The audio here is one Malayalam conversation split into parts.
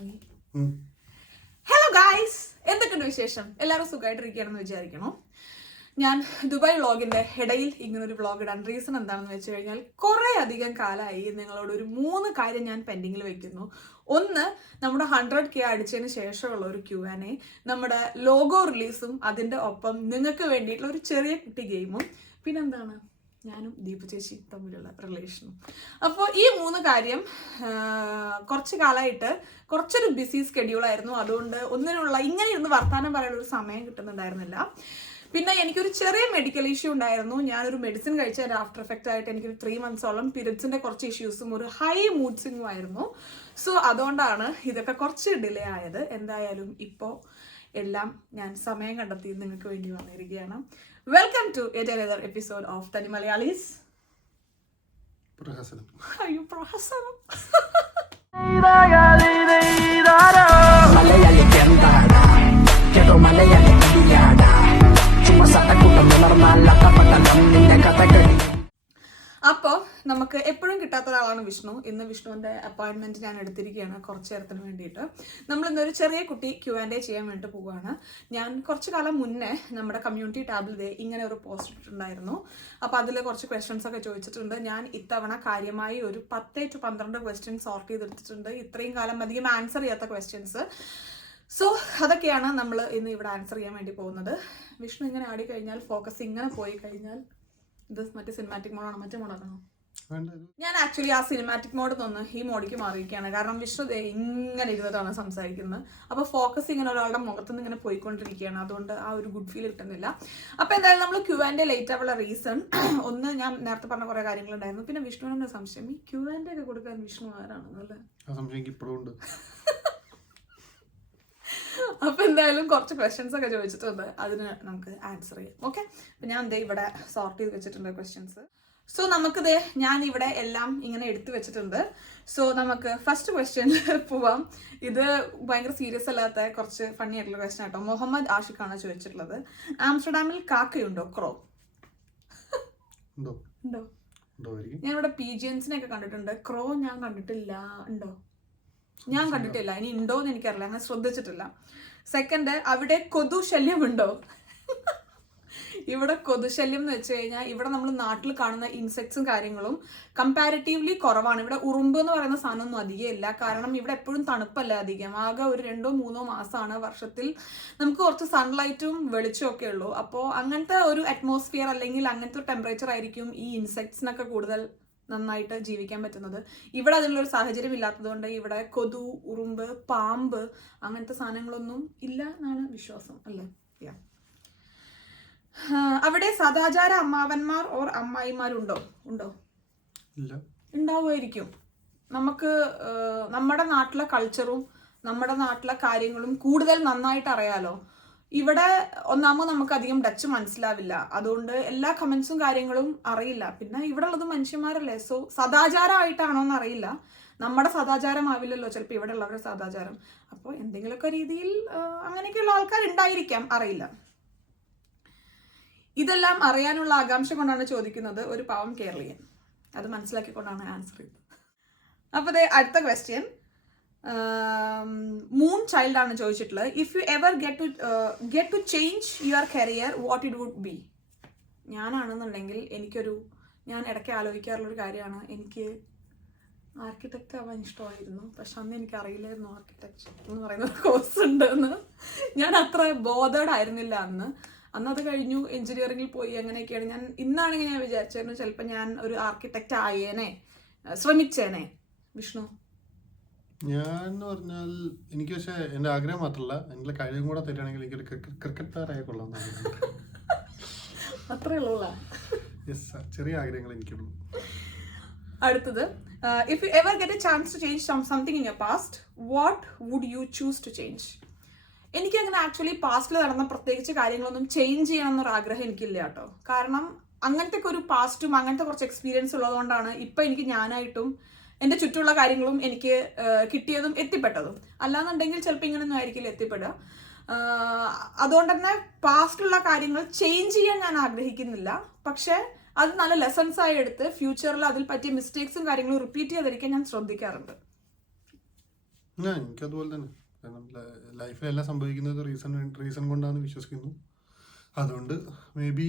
തുടങ്ങി. ഹലോ ഗായ്സ്, എന്തൊക്കെയുണ്ട് വിശേഷം? എല്ലാവരും സുഖമായിട്ടിരിക്കുകയാണെന്ന് വിചാരിക്കണം. ഞാൻ ദുബായ് വ്ളോഗിന്റെ ഇടയിൽ ഇങ്ങനൊരു വ്ളോഗ് ഇടാൻ റീസൺ എന്താണെന്ന് വെച്ച് കഴിഞ്ഞാൽ കുറേ അധികം കാലമായി നിങ്ങളോട് ഒരു 3 കാര്യം ഞാൻ പെൻഡിങ്ങിൽ വെക്കുന്നു. ഒന്ന്, നമ്മുടെ 100K അടിച്ചതിന് ശേഷമുള്ള ഒരു Q&A, നമ്മുടെ ലോഗോ റിലീസും അതിന്റെ ഒപ്പം നിങ്ങൾക്ക് വേണ്ടിയിട്ടുള്ള ഒരു ചെറിയ കുട്ടി ഗെയിമും, പിന്നെന്താണ് ഞാനും ദീപു ചേച്ചി തമ്മിലുള്ള റിലേഷനും. അപ്പോൾ ഈ 3 കാര്യം കുറച്ച് കാലമായിട്ട് കുറച്ചൊരു ബിസി സ്കെഡ്യൂളായിരുന്നു. അതുകൊണ്ട് ഒന്നിനുള്ള ഇങ്ങനെ ഇരുന്ന് വർത്താനം പറയാനുള്ള ഒരു സമയം കിട്ടുന്നുണ്ടായിരുന്നില്ല. പിന്നെ എനിക്കൊരു ചെറിയ മെഡിക്കൽ ഇഷ്യൂ ഉണ്ടായിരുന്നു. ഞാനൊരു മെഡിസിൻ കഴിച്ചതിൻ്റെ ആഫ്റ്റർ എഫക്റ്റ് ആയിട്ട് എനിക്കൊരു 3 months-ഓളം പീരിയഡ്സിന്റെ കുറച്ച് ഇഷ്യൂസും ഒരു ഹൈ മൂഡ് സ്വിങ്ങും ആയിരുന്നു. സോ അതുകൊണ്ടാണ് ഇതൊക്കെ കുറച്ച് ഡിലേ ആയത്. എന്തായാലും ഇപ്പോൾ എല്ലാം ഞാൻ സമയം കണ്ടെത്തി നിങ്ങൾക്ക് വേണ്ടി വന്നിരിക്കുകയാണ്. Welcome to another episode of Tani Malayalis. പ്രഹസനം. അയ്യോ, പ്രഹസനം. അപ്പോൾ നമുക്ക് എപ്പോഴും കിട്ടാത്ത ഒരാളാണ് വിഷ്ണു. ഇന്ന് വിഷ്ണുവിൻ്റെ അപ്പോയിൻമെൻറ്റ് ഞാൻ എടുത്തിരിക്കുകയാണ് കുറച്ച് നേരത്തിന് വേണ്ടിയിട്ട്. നമ്മളിന്നൊരു ചെറിയ കുട്ടി Q&A ചെയ്യാൻ വേണ്ടിയിട്ട് പോവുകയാണ്. ഞാൻ കുറച്ച് കാലം മുന്നേ നമ്മുടെ കമ്മ്യൂണിറ്റി ടാബിൽ ഇങ്ങനെ ഒരു പോസ്റ്റ് ഇട്ടിട്ടുണ്ടായിരുന്നു. അപ്പോൾ അതിൽ കുറച്ച് ക്വസ്റ്റ്യൻസ് ഒക്കെ ചോദിച്ചിട്ടുണ്ട്. ഞാൻ ഇത്തവണ കാര്യമായി ഒരു 10 to 12 ക്വസ്റ്റ്യൻസ് സോർട്ട് ചെയ്തെടുത്തിട്ടുണ്ട്. ഇത്രയും കാലം അധികം ആൻസർ ചെയ്യാത്ത ക്വസ്റ്റ്യൻസ്. സോ അതൊക്കെയാണ് നമ്മൾ ഇന്ന് ഇവിടെ ആൻസർ ചെയ്യാൻ വേണ്ടി പോകുന്നത്. വിഷ്ണു ഇങ്ങനെ ആടിക്കഴിഞ്ഞാൽ, ഫോക്കസ് ഇങ്ങനെ പോയി കഴിഞ്ഞാൽ, ഇത് മറ്റേ സിനിമാറ്റിക് മോഡാണോ മറ്റേ മോഡാണോ? ഞാൻ ആക്ച്വലി ആ സിനിമാറ്റിക് മോഡിൽ നിന്ന് ഈ മോഡിക്ക് മാറിയിരിക്കുകയാണ്. കാരണം വിഷ്ണു ഇങ്ങനെ ഇരുന്നിട്ടാണ് സംസാരിക്കുന്നത്. അപ്പോൾ ഫോക്കസ് ഇങ്ങനെ ഒരാളുടെ മുഖത്തുനിന്ന് ഇങ്ങനെ പോയിക്കൊണ്ടിരിക്കുകയാണ്. അതുകൊണ്ട് ആ ഒരു ഗുഡ് ഫീൽ കിട്ടുന്നില്ല. അപ്പോൾ എന്തായാലും നമ്മൾ Q&A ലേറ്റ് ആവുള്ള റീസൺ ഒന്ന്, ഞാൻ നേരത്തെ പറഞ്ഞ കുറേ കാര്യങ്ങളുണ്ടായിരുന്നു. പിന്നെ വിഷ്ണുവിൻ്റെ സംശയം, ഈ Q&A ഒക്കെ കൊടുക്കാൻ വിഷ്ണു ആരാണെന്നല്ലേ? അപ്പൊ എന്തായാലും കുറച്ച് ക്വസ്റ്റ്യൻസ് ഒക്കെ ചോദിച്ചിട്ടുണ്ട്. അതിന് നമുക്ക് ആൻസർ ചെയ്യാം. ഓക്കെ, അപ്പൊ ഞാൻ ഇവിടെ സോർട്ട് ചെയ്ത് വെച്ചിട്ടുണ്ട് ക്വസ്റ്റ്യൻസ്. സോ നമുക്കിത് ഞാൻ ഇവിടെ എല്ലാം ഇങ്ങനെ എടുത്തു വെച്ചിട്ടുണ്ട്. സോ നമുക്ക് ഫസ്റ്റ് ക്വസ്റ്റ്യനിൽ പോവാം. ഇത് ഭയങ്കര സീരിയസ് അല്ലാത്ത കുറച്ച് ഫണ്ണി ആയിട്ടുള്ള ക്വസ്റ്റ്യൻ ആട്ടോ. മുഹമ്മദ് ആഷിഖാണ് ചോദിച്ചിട്ടുള്ളത്. ആംസ്റ്റർഡാമിൽ കാക്കയുണ്ടോ? ക്രോ ഉണ്ടോ? ഞാൻ ഇവിടെ പീജിയൻസിനെ ഒക്കെ കണ്ടിട്ടുണ്ട്. ക്രോ ഞാൻ കണ്ടിട്ടില്ല. ഉണ്ടോ? ഞാൻ കണ്ടിട്ടില്ല. ഇനി ഉണ്ടോന്ന് എനിക്കറിയില്ല, അങ്ങനെ ശ്രദ്ധിച്ചിട്ടില്ല. സെക്കൻഡ്, അവിടെ കൊതു ശല്യമുണ്ടോ? ഇവിടെ കൊതുശല്യം എന്ന് വെച്ച് കഴിഞ്ഞാൽ ഇവിടെ നമ്മൾ നാട്ടിൽ കാണുന്ന ഇൻസെക്ട്സും കാര്യങ്ങളും കമ്പാരിറ്റീവ്ലി കുറവാണ്. ഇവിടെ ഉറുമ്പ് എന്ന് പറയുന്ന സാധനമൊന്നും അധികം ഇല്ല. കാരണം ഇവിടെ എപ്പോഴും തണുപ്പല്ല അധികം. ആകെ ഒരു 2-3 മാസമാണ് വർഷത്തിൽ നമുക്ക് കുറച്ച് സൺലൈറ്റും വെളിച്ചവും ഒക്കെ ഉള്ളൂ. അപ്പോൾ അങ്ങനത്തെ ഒരു അറ്റ്മോസ്ഫിയർ അല്ലെങ്കിൽ അങ്ങനത്തെ ടെമ്പറേച്ചർ ആയിരിക്കും ഈ ഇൻസെക്ട്സിനൊക്കെ കൂടുതൽ നന്നായിട്ട് ജീവിക്കാൻ പറ്റുന്നത്. ഇവിടെ അതിനുള്ളൊരു സാഹചര്യം ഇല്ലാത്തതുകൊണ്ട് ഇവിടെ കൊതു, ഉറുമ്പ്, പാമ്പ് അങ്ങനത്തെ സാധനങ്ങളൊന്നും ഇല്ല എന്നാണ് വിശ്വാസം, അല്ലേ? അവിടെ സദാചാര അമ്മാവന്മാർ ഓർ അമ്മായിമാരുണ്ടോ? ഉണ്ടാവുമായിരിക്കും. നമുക്ക് നമ്മുടെ നാട്ടിലെ കൾച്ചറും നമ്മുടെ നാട്ടിലെ കാര്യങ്ങളും കൂടുതൽ നന്നായിട്ട് അറിയാലോ. ഇവിടെ ഒന്നാമത് നമുക്ക് അധികം ഡച്ച് മനസ്സിലാവില്ല. അതുകൊണ്ട് എല്ലാ കമന്റ്സും കാര്യങ്ങളും അറിയില്ല. പിന്നെ ഇവിടെ ഉള്ളത് മനുഷ്യന്മാരല്ലേ. സോ സദാചാരമായിട്ടാണോ എന്ന് അറിയില്ല. നമ്മുടെ സദാചാരം ആവില്ലല്ലോ ചിലപ്പോൾ ഇവിടെ ഉള്ളവരുടെ സദാചാരം. അപ്പോൾ എന്തെങ്കിലുമൊക്കെ രീതിയിൽ അങ്ങനെയൊക്കെയുള്ള ആൾക്കാരുണ്ടായിരിക്കാം, അറിയില്ല. ഇതെല്ലാം അറിയാനുള്ള ആകാംക്ഷ കൊണ്ടാണ് ചോദിക്കുന്നത് ഒരു പാവം കേരളീയൻ. അത് മനസ്സിലാക്കിക്കൊണ്ടാണ് ആൻസർ ചെയ്തത്. അപ്പോൾ അടുത്ത ക്വസ്റ്റ്യൻ മൂൺ ചൈൽഡ് ആണ് ചോദിച്ചിട്ടുള്ളത്. If you ever get to change your career, what it would be? ഞാനാണെന്നുണ്ടെങ്കിൽ ഞാൻ ഇടയ്ക്ക് ആലോചിക്കാറുള്ളൊരു കാര്യമാണ്, എനിക്ക് ആർക്കിടെക്റ്റ് ആവാൻ ഇഷ്ടമായിരുന്നു. പക്ഷെ അന്ന് എനിക്ക് അറിയില്ലായിരുന്നു ആർക്കിടെക്ചർ എന്ന് പറയുന്ന ഒരു കോഴ്സ് ഉണ്ടെന്ന്. ഞാൻ അത്ര ബോധേഡ് ആയിരുന്നില്ല അന്ന്. അത് കഴിഞ്ഞു എഞ്ചിനീയറിംഗിൽ പോയി. അങ്ങനെയൊക്കെയാണ്. ഇന്നാണെങ്കിൽ ഞാൻ വിചാരിച്ചായിരുന്നു ചിലപ്പോൾ ഞാൻ ഒരു ആർക്കിടെക്റ്റ് ആയേനെ, ശ്രമിച്ചേനെ. വിഷ്ണു? ഞാൻ പറഞ്ഞാൽ എനിക്ക് പക്ഷേ എൻ്റെ ആഗ്രഹം മാത്രമല്ല, എൻ്റെ കഴിവും കൂടെ തരികയാണെങ്കിൽ എനിക്കൊരു ക്രിക്കറ്റ് പ്ലെയർ ആയി കൊള്ളാം. അത്രേ ഉള്ളൂ. ചെറിയ ആഗ്രഹങ്ങൾ എനിക്കുള്ളൂ. അടുത്തത്, if you ever get a chance to change something in your past, what would you choose to change? എനിക്കങ്ങനെ ആക്ച്വലി പാസ്റ്റിൽ നടന്ന പ്രത്യേകിച്ച് കാര്യങ്ങളൊന്നും ചേഞ്ച് ചെയ്യണം എന്നൊരു ആഗ്രഹം എനിക്കില്ല കേട്ടോ. കാരണം അങ്ങനത്തെ ഒരു പാസ്റ്റും അങ്ങനത്തെ കുറച്ച് എക്സ്പീരിയൻസ് ഉള്ളതുകൊണ്ടാണ് ഇപ്പം എനിക്ക് ഞാനായിട്ടും എൻ്റെ ചുറ്റുമുള്ള കാര്യങ്ങളും എനിക്ക് കിട്ടിയതും എത്തിപ്പെട്ടതും. അല്ലാന്നുണ്ടെങ്കിൽ ചിലപ്പോൾ ഇങ്ങനെയൊന്നും ആയിരിക്കില്ല എത്തിപ്പെടുക. അതുകൊണ്ട് തന്നെ പാസ്റ്റുള്ള കാര്യങ്ങൾ ചേഞ്ച് ചെയ്യാൻ ഞാൻ ആഗ്രഹിക്കുന്നില്ല. പക്ഷേ അത് നല്ല ലെസൺസ് ആയി എടുത്ത് ഫ്യൂച്ചറിൽ അതിൽ പറ്റിയ മിസ്റ്റേക്സും കാര്യങ്ങളും റിപ്പീറ്റ് ചെയ്യാതിരിക്കാൻ ഞാൻ ശ്രദ്ധിക്കാറുണ്ട്. എനിക്കതുപോലെ തന്നെ. കാരണം ലൈഫിലെല്ലാം സംഭവിക്കുന്നത് റീസൺ കൊണ്ടാണെന്ന് വിശ്വസിക്കുന്നു. അതുകൊണ്ട് മേ ബി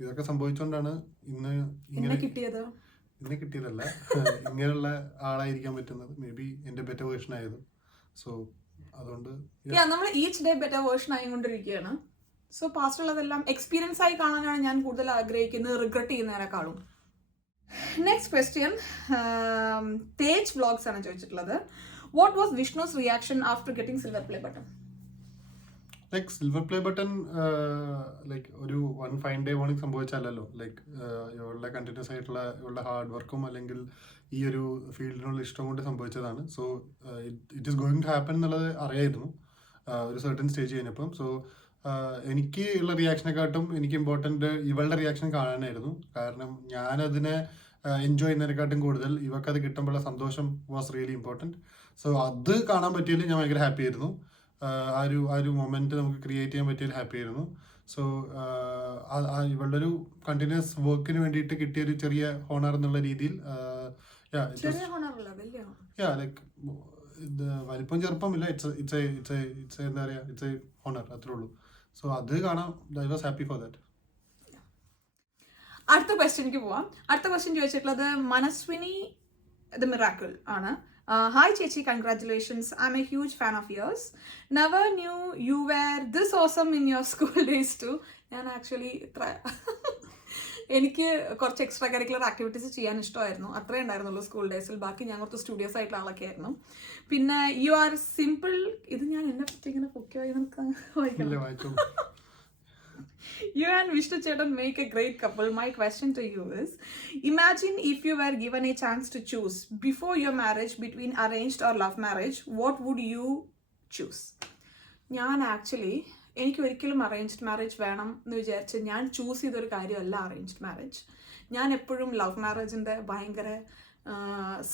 ഇതൊക്കെ സംഭവിച്ചുകൊണ്ടാണ് ഇന്ന് ഇങ്ങനെ കിട്ടിയത്. ഇന്നെ കിട്ടിയതല്ല, ഇങ്ങനെയുള്ള ആളായിരിക്കാൻ പറ്റുന്നത്. മേ ബി എൻ്റെ ബെറ്റർ വേർഷൻ ആയത്. സോ അതുകൊണ്ട് നമ്മൾ ഈച്ച് ഡേ ബെറ്റർ വേർഷൻ ആയിക്കൊണ്ടിരിക്കുകയാണ്. സോ പാസ്റ്റുള്ളതെല്ലാം എക്സ്പീരിയൻസ് ആയി കാണാനാണ് ഞാൻ കൂടുതൽ ആഗ്രഹിക്കുന്നത്, റിഗ്രറ്റ് ചെയ്യുന്നതിനേക്കാളും. നെക്സ്റ്റ് ക്വസ്റ്റ്യൻ തേജ് വ്ളോഗ്സ് ആണ് ചോദിച്ചിട്ടുള്ളത്. What was Vishnu's reaction after getting silver play button? Like silver play button like ഒരു വൺ ഫൈൻ ഡേ മോർണിംഗ് സംഭവിച്ചല്ലോ. ലൈക്ക് ഇവളുടെ കണ്ടിന്യൂസ് ആയിട്ടുള്ള ഇവളുടെ ഹാർഡ് വർക്കും അല്ലെങ്കിൽ ഈ ഒരു ഫീൽഡിനുള്ള ഇഷ്ടം കൊണ്ട് സംഭവിച്ചതാണ്. So it is going to happen എന്നുള്ളത് അറിയായിരുന്നു ഒരു സർട്ടൻ സ്റ്റേജ് കഴിഞ്ഞപ്പം. സോ എനിക്ക് ഉള്ള റിയാക്ഷനെക്കാട്ടും എനിക്ക് ഇമ്പോർട്ടൻ്റ് ഇവളുടെ റിയാക്ഷൻ കാണാനായിരുന്നു. കാരണം ഞാനതിനെ എൻജോയ് ചെയ്യുന്നതിനെക്കാട്ടും കൂടുതൽ ഇവക്കത് കിട്ടുമ്പോഴുള്ള സന്തോഷം വാസ് റിയലി ഇമ്പോർട്ടൻറ്റ്. സോ അത് കാണാൻ പറ്റിയതിൽ ഞാൻ ഭയങ്കര ഹാപ്പി ആയിരുന്നു. ആ ഒരു മൊമെന്റ് നമുക്ക് ക്രിയേറ്റ് ചെയ്യാൻ പറ്റിയതിൽ ഹാപ്പി ആയിരുന്നു. സോ ഇവളുടെ ഒരു കണ്ടിന്യൂസ് വർക്കിന് വേണ്ടിയിട്ട് കിട്ടിയ ഒരു ചെറിയ ഹോണർ എന്നുള്ള രീതിയിൽ ലൈക്ക് വലിപ്പം ചെറുപ്പമില്ല, ഇറ്റ്സ് എന്താ പറയുക, ഇറ്റ്സ് എ ഹോണർ, അത്രേ ഉള്ളൂ. സോ അത് കാണാം. I was happy for that. അടുത്ത ക്വസ്റ്റ്യനിലേക്ക് പോവാം. അടുത്ത ക്വസ്റ്റ്യൻ ചോദിച്ചിട്ടുള്ളത് മനസ്വിനി ദ മിറാക്കിൾ ആണ്. ഹായ് ചേച്ചി, congratulations. I'm a huge fan of yours. Never knew you were this awesome in your school days too. ഞാൻ ആക്ച്വലി എനിക്ക് കുറച്ച് എക്സ്ട്രാ കരിക്കുലർ ആക്ടിവിറ്റീസ് ചെയ്യാൻ ഇഷ്ടമായിരുന്നു, അത്രേ ഉണ്ടായിരുന്നുള്ളൂ സ്കൂൾ ഡേയ്സിൽ. ബാക്കി ഞാൻ കുറച്ച് സ്റ്റുഡിയോസ് ആയിട്ടുള്ള ആളൊക്കെ ആയിരുന്നു. പിന്നെ യു ആർ സിമ്പിൾ. ഇത് ഞാൻ എന്നെ പറ്റി ഇങ്ങനെ പൊക്കിയോ വായിക്കണം. You and Vishnu Chetan make a great couple. My question to you is, imagine if you were given a chance to choose before your marriage between arranged or love marriage, what would you choose? ഞാൻ ആക്ച്വലി എനിക്ക് ഒരിക്കലും അറേഞ്ച്ഡ് മാരേജ് വേണം എന്ന് വിചാരിച്ച് ഞാൻ ചൂസ് ചെയ്തൊരു കാര്യമല്ല അറേഞ്ച്ഡ് മാരേജ്. ഞാൻ എപ്പോഴും ലവ് മാരേജിൻ്റെ ഭയങ്കര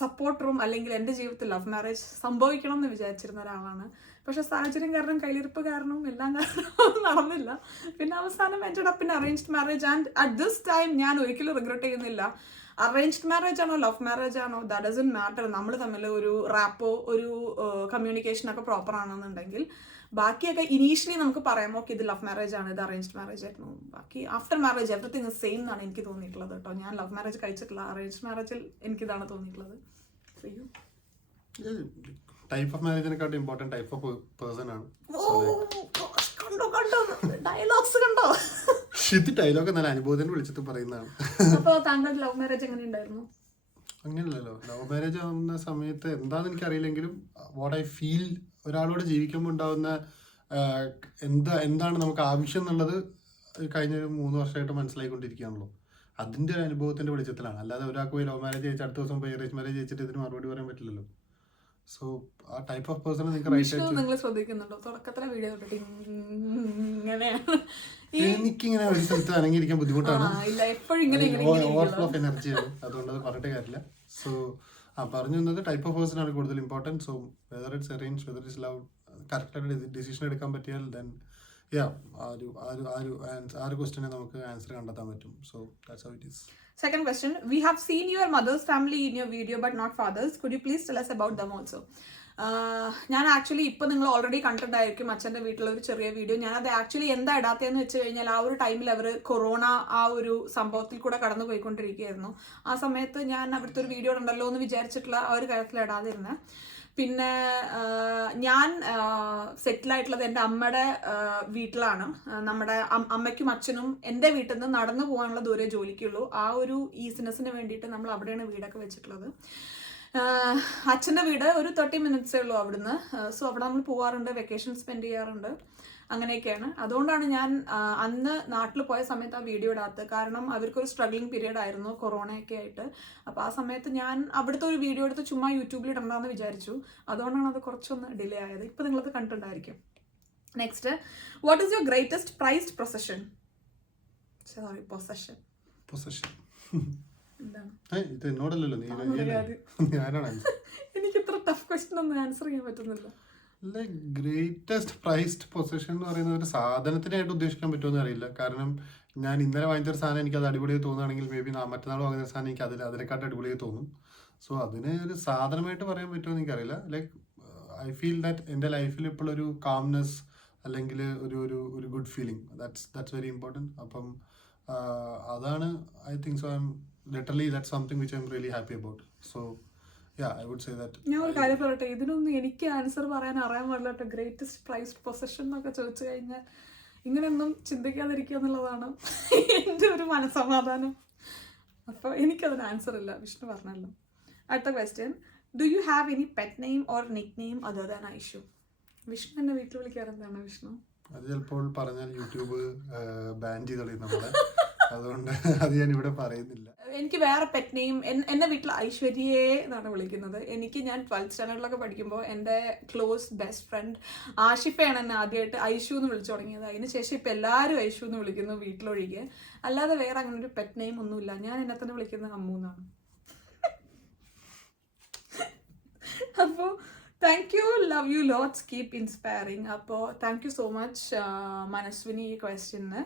സപ്പോർട്ടറും, അല്ലെങ്കിൽ എൻ്റെ ജീവിതത്തിൽ ലവ് മാരേജ് സംഭവിക്കണം എന്ന് വിചാരിച്ചിരുന്ന ഒരാളാണ്. പക്ഷെ സാഹചര്യം കാരണം, കയ്യിലിരിപ്പ് കാരണം, എല്ലാം കാരണം നടന്നില്ല. പിന്നെ അവസാനം end up in arranged marriage. And at this time ഞാൻ ഒരിക്കലും റിഗ്രറ്റ് ചെയ്യുന്നില്ല. അറേഞ്ച്ഡ് മാരേജ് ആണോ ലവ് മാരേജ് ആണോ, ദാറ്റ് ഡസൻറ്റ് മാറ്റർ. നമ്മൾ തമ്മിൽ ഒരു റാപ്പോ ഒരു കമ്മ്യൂണിക്കേഷനൊക്കെ പ്രോപ്പർ ആണെന്നുണ്ടെങ്കിൽ ബാക്കിയൊക്കെ ഇനീഷ്യലി നമുക്ക് പറയാം, ഓക്കെ ഇത് ലവ് മാരേജ് ആണ്, ഇത് അറേഞ്ച്ഡ് മാരേജ് ആയിരുന്നു. ബാക്കി ആഫ്റ്റർ മാരേജ് എവറിത്തിങ് സെയിം എന്നാണ് എനിക്ക് തോന്നിയിട്ടുള്ളത് കേട്ടോ. ഞാൻ ലവ് മാരേജ് കഴിച്ചിട്ടില്ല, അറേഞ്ച്ഡ് മാരേജിൽ എനിക്കിതാണ് തോന്നിയിട്ടുള്ളത്. ടൈപ്പ് ഓഫ് മാരേജിനെക്കാട്ടും ഇമ്പോർട്ടന്റ് ടൈപ്പ് ഓഫ് പേഴ്സൺ ആണ്. ഡയലോഗ്സ് കണ്ടോ? ഇത് ഡയലോഗ് നല്ല അനുഭവത്തിന് വിളിച്ചിട്ട് പറയുന്നതാണ്. അപ്പോൾ താങ്കളുടെ ലവ് മാരേജ് എങ്ങനെയുണ്ടായിരുന്നു? അങ്ങനെയല്ലല്ലോ, ലവ് മാരേജ് ആവുന്ന സമയത്ത് എന്താണെന്ന് എനിക്കറിയില്ലെങ്കിലും വാട്ട് ഐ ഫീൽ ഒരാളോട് ജീവിക്കുമ്പോൾ ഉണ്ടാവുന്ന എന്താണ് നമുക്ക് ആവശ്യം എന്നുള്ളത് കഴിഞ്ഞൊരു 3 വർഷമായിട്ട് മനസ്സിലായിക്കൊണ്ടിരിക്കുകയാണല്ലോ. അതിൻ്റെ ഒരു അനുഭവത്തിന്റെ വെളിച്ചത്തിലാണ്. അല്ലാതെ ഒരാൾക്ക് പോയി ലവ് മാരേജ് കഴിച്ച് അടുത്ത ദിവസം പോയി അറേഞ്ച് മാരേജ് കഴിച്ചിട്ട് ഇതിന് മറുപടി പറയാൻ പറ്റില്ലല്ലോ. സോ ആ ടൈപ്പ് ഓഫ് പേഴ്സൺ നിങ്ങൾ ശ്രദ്ധിക്കുന്നുണ്ടോ? തുടക്കത്തിലെ വീഡിയോ എനിക്കിങ്ങനെ ഒരു സ്ഥലത്ത് അനങ്ങിയിരിക്കാൻ ബുദ്ധിമുട്ടാണ്, ഓവർഫ്ലോ ഓഫ് എനർജിയാണ്. അതുകൊണ്ട് അത് പറഞ്ഞിട്ട് കാര്യമില്ല. സോ പറഞ്ഞു തന്നത് ടൈപ്പ് ഓഫ് പേഴ്സൺ ആണ് കൂടുതൽ important. So whether it's arrange, whether it's love, കറക്റ്റായിട്ട് ഡിസിഷൻ എടുക്കാൻ പറ്റിയാൽ ദെൻ ആ ഒരു ക്വസ്റ്റ്യനെ നമുക്ക് ആൻസർ കണ്ടെത്താൻ പറ്റും. So that's how it is. Second question, we have seen your mother's family in your video but not father's. Could you please tell us about them also? ഞാൻ ആക്ച്വലി ഇപ്പോൾ നിങ്ങൾ ഓൾറെഡി കണ്ടിട്ടുണ്ടായിരിക്കും അച്ഛൻ്റെ വീട്ടിലൊരു ചെറിയ വീഡിയോ. ഞാനത് ആക്ച്വലി എന്താ ഇടാത്തതെന്ന് വെച്ച് കഴിഞ്ഞാൽ, ആ ഒരു ടൈമിൽ അവർ കൊറോണ ആ ഒരു സംഭവത്തിൽ കൂടെ കടന്നു പോയിക്കൊണ്ടിരിക്കുകയായിരുന്നു. ആ സമയത്ത് ഞാൻ അവിടുത്തെ ഒരു വീഡിയോ ഉണ്ടല്ലോ എന്ന് വിചാരിച്ചിട്ടുള്ള ആ ഒരു കാര്യത്തിൽ ഇടാതിരുന്നത്. പിന്നെ ഞാൻ സെറ്റിലായിട്ടുള്ളത് എൻ്റെ അമ്മയുടെ വീട്ടിലാണ്. നമ്മുടെ അമ്മയ്ക്കും അച്ഛനും എൻ്റെ വീട്ടിൽ നിന്ന് നടന്നു പോകാനുള്ള ദൂരെ ജോലിക്കുള്ളൂ. ആ ഒരു ഈസിനെസ്സിന് വേണ്ടിയിട്ട് നമ്മൾ അവിടെയാണ് വീടൊക്കെ വെച്ചിട്ടുള്ളത്. അച്ഛൻ്റെ വീട് ഒരു 30 മിനിറ്റ്സേ ഉള്ളൂ അവിടുന്ന്. സോ അവിടെ നമ്മൾ പോകാറുണ്ട്, വെക്കേഷൻ സ്പെൻഡ് ചെയ്യാറുണ്ട്, അങ്ങനെയൊക്കെയാണ്. അതുകൊണ്ടാണ് ഞാൻ അന്ന് നാട്ടിൽ പോയ സമയത്ത് ആ വീഡിയോ ഇടാത്തത്. കാരണം അവർക്കൊരു സ്ട്രഗ്ലിംഗ് പീരീഡ് ആയിരുന്നു കൊറോണയൊക്കെ ആയിട്ട്. അപ്പോൾ ആ സമയത്ത് ഞാൻ അവിടുത്തെ ഒരു വീഡിയോ എടുത്ത് ചുമ്മാ യൂട്യൂബിൽ ഇടണ്ടെന്ന് വിചാരിച്ചു. അതുകൊണ്ടാണ് അത് കുറച്ചൊന്ന് ഡിലേ ആയത്. ഇപ്പോൾ നിങ്ങളത് കണ്ടിട്ടുണ്ടായിരിക്കും. Next, what is your greatest prized possession? ഇത് എന്നോടല്ലോ, എനിക്ക് ഇത്ര ടഫ് ക്വസ്റ്റ്യൻ ഒന്നും ആൻസർ ചെയ്യാൻ പറ്റുന്നില്ല. ഗ്രേറ്റസ്റ്റ് പ്രൈസ്ഡ് പൊസിഷൻ എന്ന് പറയുന്നത് ഒരു സാധനത്തിനായിട്ട് ഉദ്ദേശിക്കാൻ പറ്റുമെന്ന് അറിയില്ല. കാരണം ഞാൻ ഇന്നലെ വാങ്ങിച്ചൊരു സാധനം എനിക്ക് അത് അടിപൊളിയായി തോന്നുകയാണെങ്കിൽ മേ ബി മറ്റന്നാൾ വാങ്ങുന്ന സാധനം എനിക്ക് അതിനെക്കാട്ടും അടിപൊളിയായി തോന്നും. സോ അതിന് ഒരു സാധനമായിട്ട് പറയാൻ പറ്റുമെന്ന് എനിക്കറിയില്ല. ലൈക്ക് ഐ ഫീൽ ദാറ്റ് എൻ്റെ ലൈഫിൽ ഇപ്പോൾ ഒരു കാംനെസ് അല്ലെങ്കിൽ ഒരു good feeling that's very important. അപ്പം അതാണ് I think so. I'm literally that's something which I'm really happy about. So I would say that. ഞാൻ ഒരു കാര്യം പറയട്ടെ, ഇതിനൊന്നും എനിക്ക് ആൻസർ പറയാൻ അറിയാൻ പാടില്ല. ഗ്രേറ്റസ്റ്റ് പ്രൈസ്ഡ് പൊസഷൻ എന്നൊക്കെ ചോദിച്ചു കഴിഞ്ഞാൽ ഇങ്ങനെയൊന്നും ചിന്തിക്കാതിരിക്കുക എന്നുള്ളതാണ് എൻ്റെ ഒരു മനസ്സമാധാനം. അപ്പോൾ എനിക്കതിന് ആൻസർ ഇല്ല, വിഷ്ണു പറഞ്ഞല്ലോ. അടുത്ത question, do you have any pet name or Nick name other than Aishu? Vishnu എന്നെ വീട്ടിൽ വിളിക്കാറെന്താണ് വിഷ്ണു? അത് ചിലപ്പോൾ പറഞ്ഞാൽ യൂട്യൂബ് ബാൻ ചെയ്തോളി നമ്മളെ, അതുകൊണ്ട് അത് ഞാൻ ഇവിടെ പറയുന്നില്ല. എനിക്ക് വേറെ പെറ്റ് നെയിം, എന്നെ വീട്ടിൽ ഐശ്വര്യയെ എന്നാണ് വിളിക്കുന്നത്. ഞാൻ 12th സ്റ്റാൻഡേർഡിലൊക്കെ പഠിക്കുമ്പോൾ എൻ്റെ ക്ലോസ് ബെസ്റ്റ് ഫ്രണ്ട് ആഷിഫയാണ് എന്നെ ആദ്യമായിട്ട് ഐഷു എന്ന് വിളിച്ചു തുടങ്ങിയത്. അതിന് ശേഷം ഇപ്പം എല്ലാവരും ഐഷു എന്ന് വിളിക്കുന്നു വീട്ടിലൊഴികെ. അല്ലാതെ വേറെ അങ്ങനെ ഒരു പെറ്റ് നെയിം ഒന്നുമില്ല. ഞാൻ എന്നെ തന്നെ വിളിക്കുന്നത് അമ്മു എന്നാണ്. അപ്പോൾ thank you, love you lots, keep inspiring. അപ്പോൾ thank you so much Manaswini ഈ ക്വസ്റ്റ്യന്,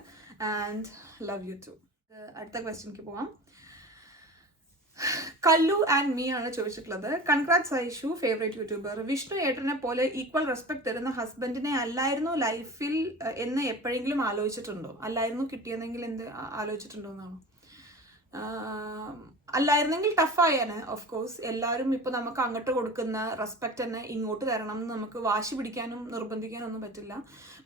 ആൻഡ് ലവ് യു ടു. അടുത്ത ക്വസ്റ്റ്യനിലേക്ക് പോവാം. കല്ലു ആൻഡ് മീ ആണ് ചോദിച്ചിട്ടുള്ളത്. Congrats Aishu, favourite YouTuber. Vishnu ഏട്ടനെ പോലെ ഈക്വൽ റെസ്പെക്ട് തരുന്ന ഹസ്ബൻഡിനെ അല്ലായിരുന്നു ലൈഫിൽ എന്ന് എപ്പോഴെങ്കിലും ആലോചിച്ചിട്ടുണ്ടോ? അല്ലായിരുന്നു കിട്ടിയതെങ്കിൽ എന്ത് ആലോചിച്ചിട്ടുണ്ടോ എന്നാണോ? അല്ലായിരുന്നെങ്കിൽ ടഫായാണ് ഓഫ് കോഴ്സ്. എല്ലാവരും ഇപ്പോൾ നമുക്ക് അങ്ങോട്ട് കൊടുക്കുന്ന റെസ്പെക്റ്റ് തന്നെ ഇങ്ങോട്ട് തരണം എന്ന് നമുക്ക് വാശി പിടിക്കാനും നിർബന്ധിക്കാനും ഒന്നും പറ്റില്ല.